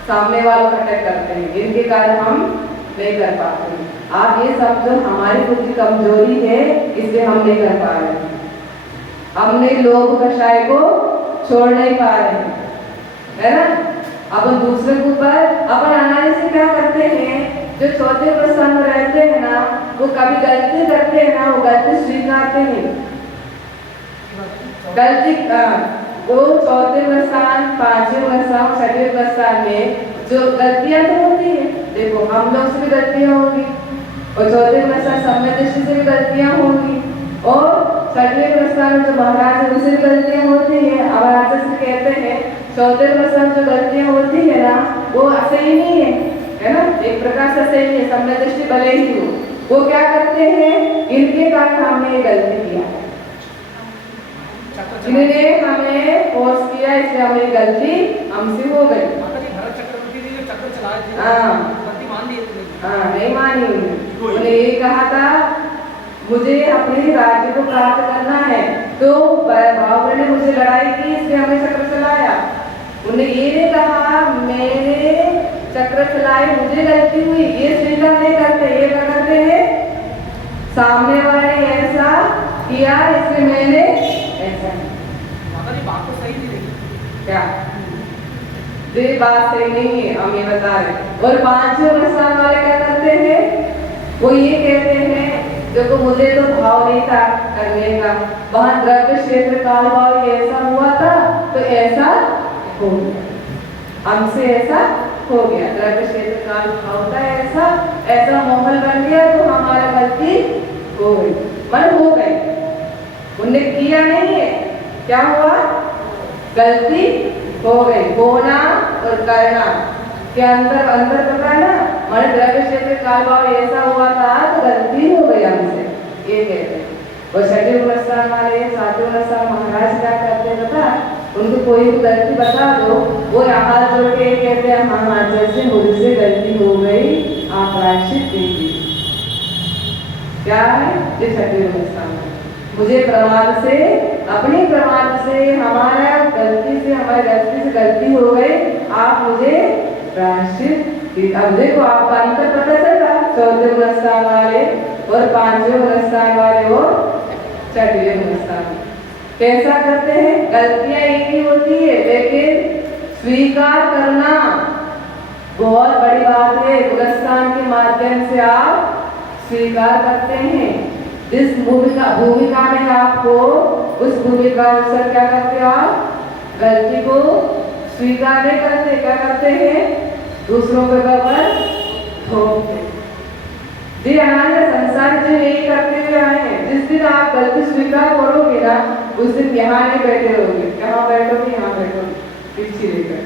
सामने वालों को अटैक करते हैं, इनके कारण हम नहीं कर पाते। आप ये समझो हमारी खुद की कमजोरी है, इसलिए हम नहीं कर पा रहे, हमने लोभ कषाय को छोड़ नहीं पा रहे, है ना। अपन दूसरे के ऊपर अपन अनाज से क्या करते हैं? जो चौथे प्रसंग रहते हैं ना, वो कभी गलती करते हैं ना, वो गलती स्वीकारते नहीं, गलती वो चौथे प्रस्थान, पांचवें प्रस्थान, छठवें प्रस्थान में जो गलतियां तो होती है, देखो हम लोग से भी गलतियां होंगी और चौथे प्रस्थान सम्यक दृष्टि से भी गलतियां होंगी और छठवें प्रस्थान में जो महाराज है उनसे भी गलतियां होती है। अब आचार्य से कहते हैं चौथे प्रस्थान में जो गलतियां होती है ना वो सही नहीं है ना, एक प्रकार से सही है, सम्यक दृष्टि भले ही हो, वो क्या करते हैं इनके कारण हमने ये गलती किया है, इन्होंने हमें फोर्स किया इसलिए हमें गलती हमसे हो गई। भरत चक्रवर्ती ने जो चक्र चलाए थे गलती मान ली है, नहीं मानी उन्होंने ये कहा था मुझे अपने राज्य को प्राप्त करना है, तो बाबुल ने मुझे लड़ाई की इसलिए हमें चक्र चलाया। उन्हें ये नहीं कहा मेरे चक्र चलाए मुझे गलती हुई, ये स्वीकार नहीं करते, ये क्या करते हैं सामने वाले ऐसा किया इसलिए मैंने ऐसा। बात तो सही नहीं रही क्या ये बात सही नहीं है, हम ये बता रहे। और पांचवें प्रस्थान वाले क्या करते हैं वो ये कहते हैं देखो मुझे तो भाव नहीं था करने का, वहां द्रव्य क्षेत्र काल भाव ऐसा हुआ था तो ऐसा हो गया, हमसे ऐसा हो गया, द्रव्य क्षेत्र काल भाव था ऐसा माहौल बन गया तो हमारा गलती हो गई, मन हो गई, उनने किया नहीं है, क्या हुआ गलती हो गई, होना और करना के अंदर पकड़ना, हमारे द्रव्य क्षेत्र काल भाव ऐसा हुआ था तो गलती हो गई हमसे, ये कहते हैं। और छठे प्रस्थान वाले सातवें प्रस्थान महाराज क्या करते हैं बता, उनको कोई भी गलती बता दो वो हाथ जोड़ के ये कहते हैं हाँ जैसे मुझसे गलती हो गई आप प्रायश्चित कीजिए। क्या है ये छठे प्रस्थान, मुझे प्रमाद से अपनी प्रमाद से हमारा गलती से हमारी गलती से गलती हो गई, आप मुझे प्रायश्चित। अब देखो आपका अंतर पता चला चौथे प्रस्थान वाले और पांचवें प्रस्थान वाले और छठवें प्रस्थान कैसा करते हैं, गलतियां एक ही होती है लेकिन स्वीकार करना बहुत बड़ी बात है। प्रस्थान के माध्यम से आप स्वीकार करते हैं, जिस भूमिका में आपको उस भूमिका अनुसार क्या करते हो आप गलती को स्वीकार नहीं करते, क्या करते हैं दूसरों के बराबर ठोकते। जी हमारे संसार जो यही करते हुए आए हैं, जिस दिन आप गलती स्वीकार करोगे ना उस दिन यहाँ नहीं बैठे रहोगे, कहाँ बैठोगे यहाँ बैठोगे पीछे लेकर,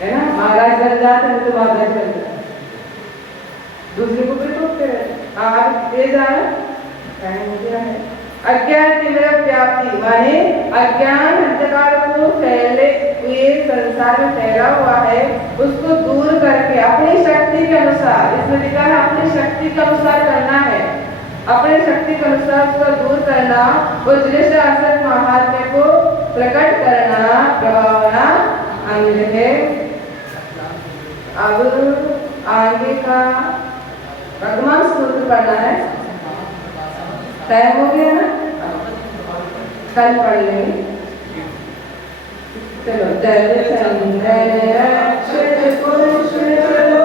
है ना, महाराज बन जाते हैं तो महाराज बन जाते दूसरे को भी ठोकते रहते। आप तेज आ टाइम हो गया है। अज्ञान तीव्र व्याप्ति माने अज्ञान अंधकार को फैले हुए संसार में फैला हुआ है उसको दूर करके अपनी शक्ति के अनुसार, इसमें लिखा है अपनी शक्ति के अनुसार करना है, अपनी शक्ति के अनुसार उसको दूर करना और दृश्य असत महात्म्य को प्रकट करना प्रभावना अंग है। अब आगे का वर्तमान सूत्र पढ़ना है, टाइम हो गया ना, कल पढ़ लेंगे। चलो जय चंदन अक्षत पुरुष चलो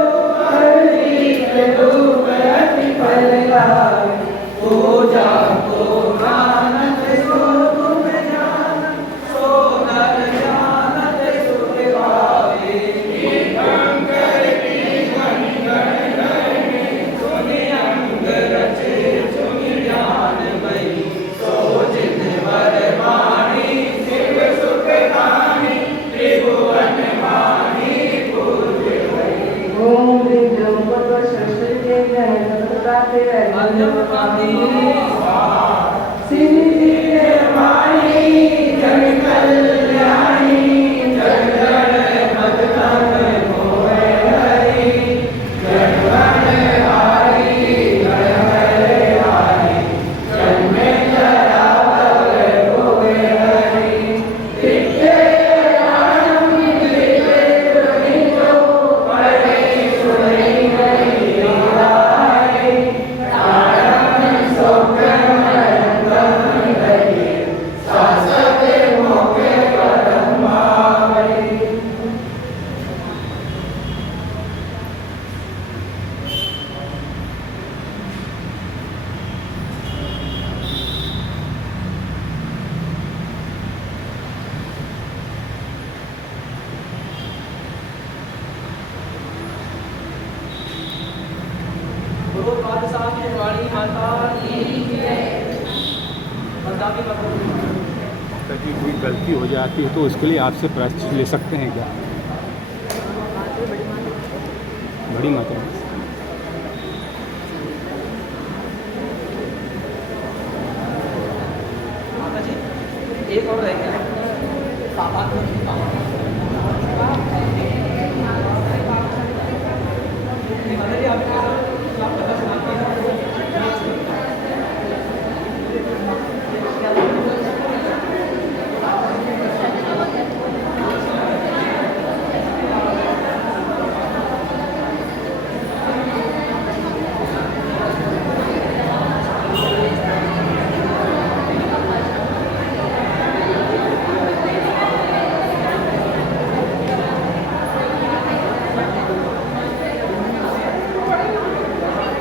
पूजा को मानत सो तुम जान सो नर जानत सुख पावे कंकर की मणि गण गण सुनि अंग रचे सुनि ज्ञान मई सो जिन वर वाणी शिव सुख कहानी त्रिभुवन वाणी पूर्व ओम विद्यो पद शस्त्र के ज्ञान प्रकाते अंजम पाती सिद्धि के वाणी जन कल्याणी जन जन मत कर मोहे हरि जन मन हारी जन हरे हारी जन में जरा तब होवे हरि दिखे राम दिखे प्रभु पढ़े सुने गई राम सौख्यम गुरु पातशाह की वाणी माता की बंदावी कभी कोई गलती हो जाती है तो उसके लिए आपसे प्रायश्चित ले सकते हैं क्या? बड़ी माता है। माता जी एक और रह गया 7-8 मिनट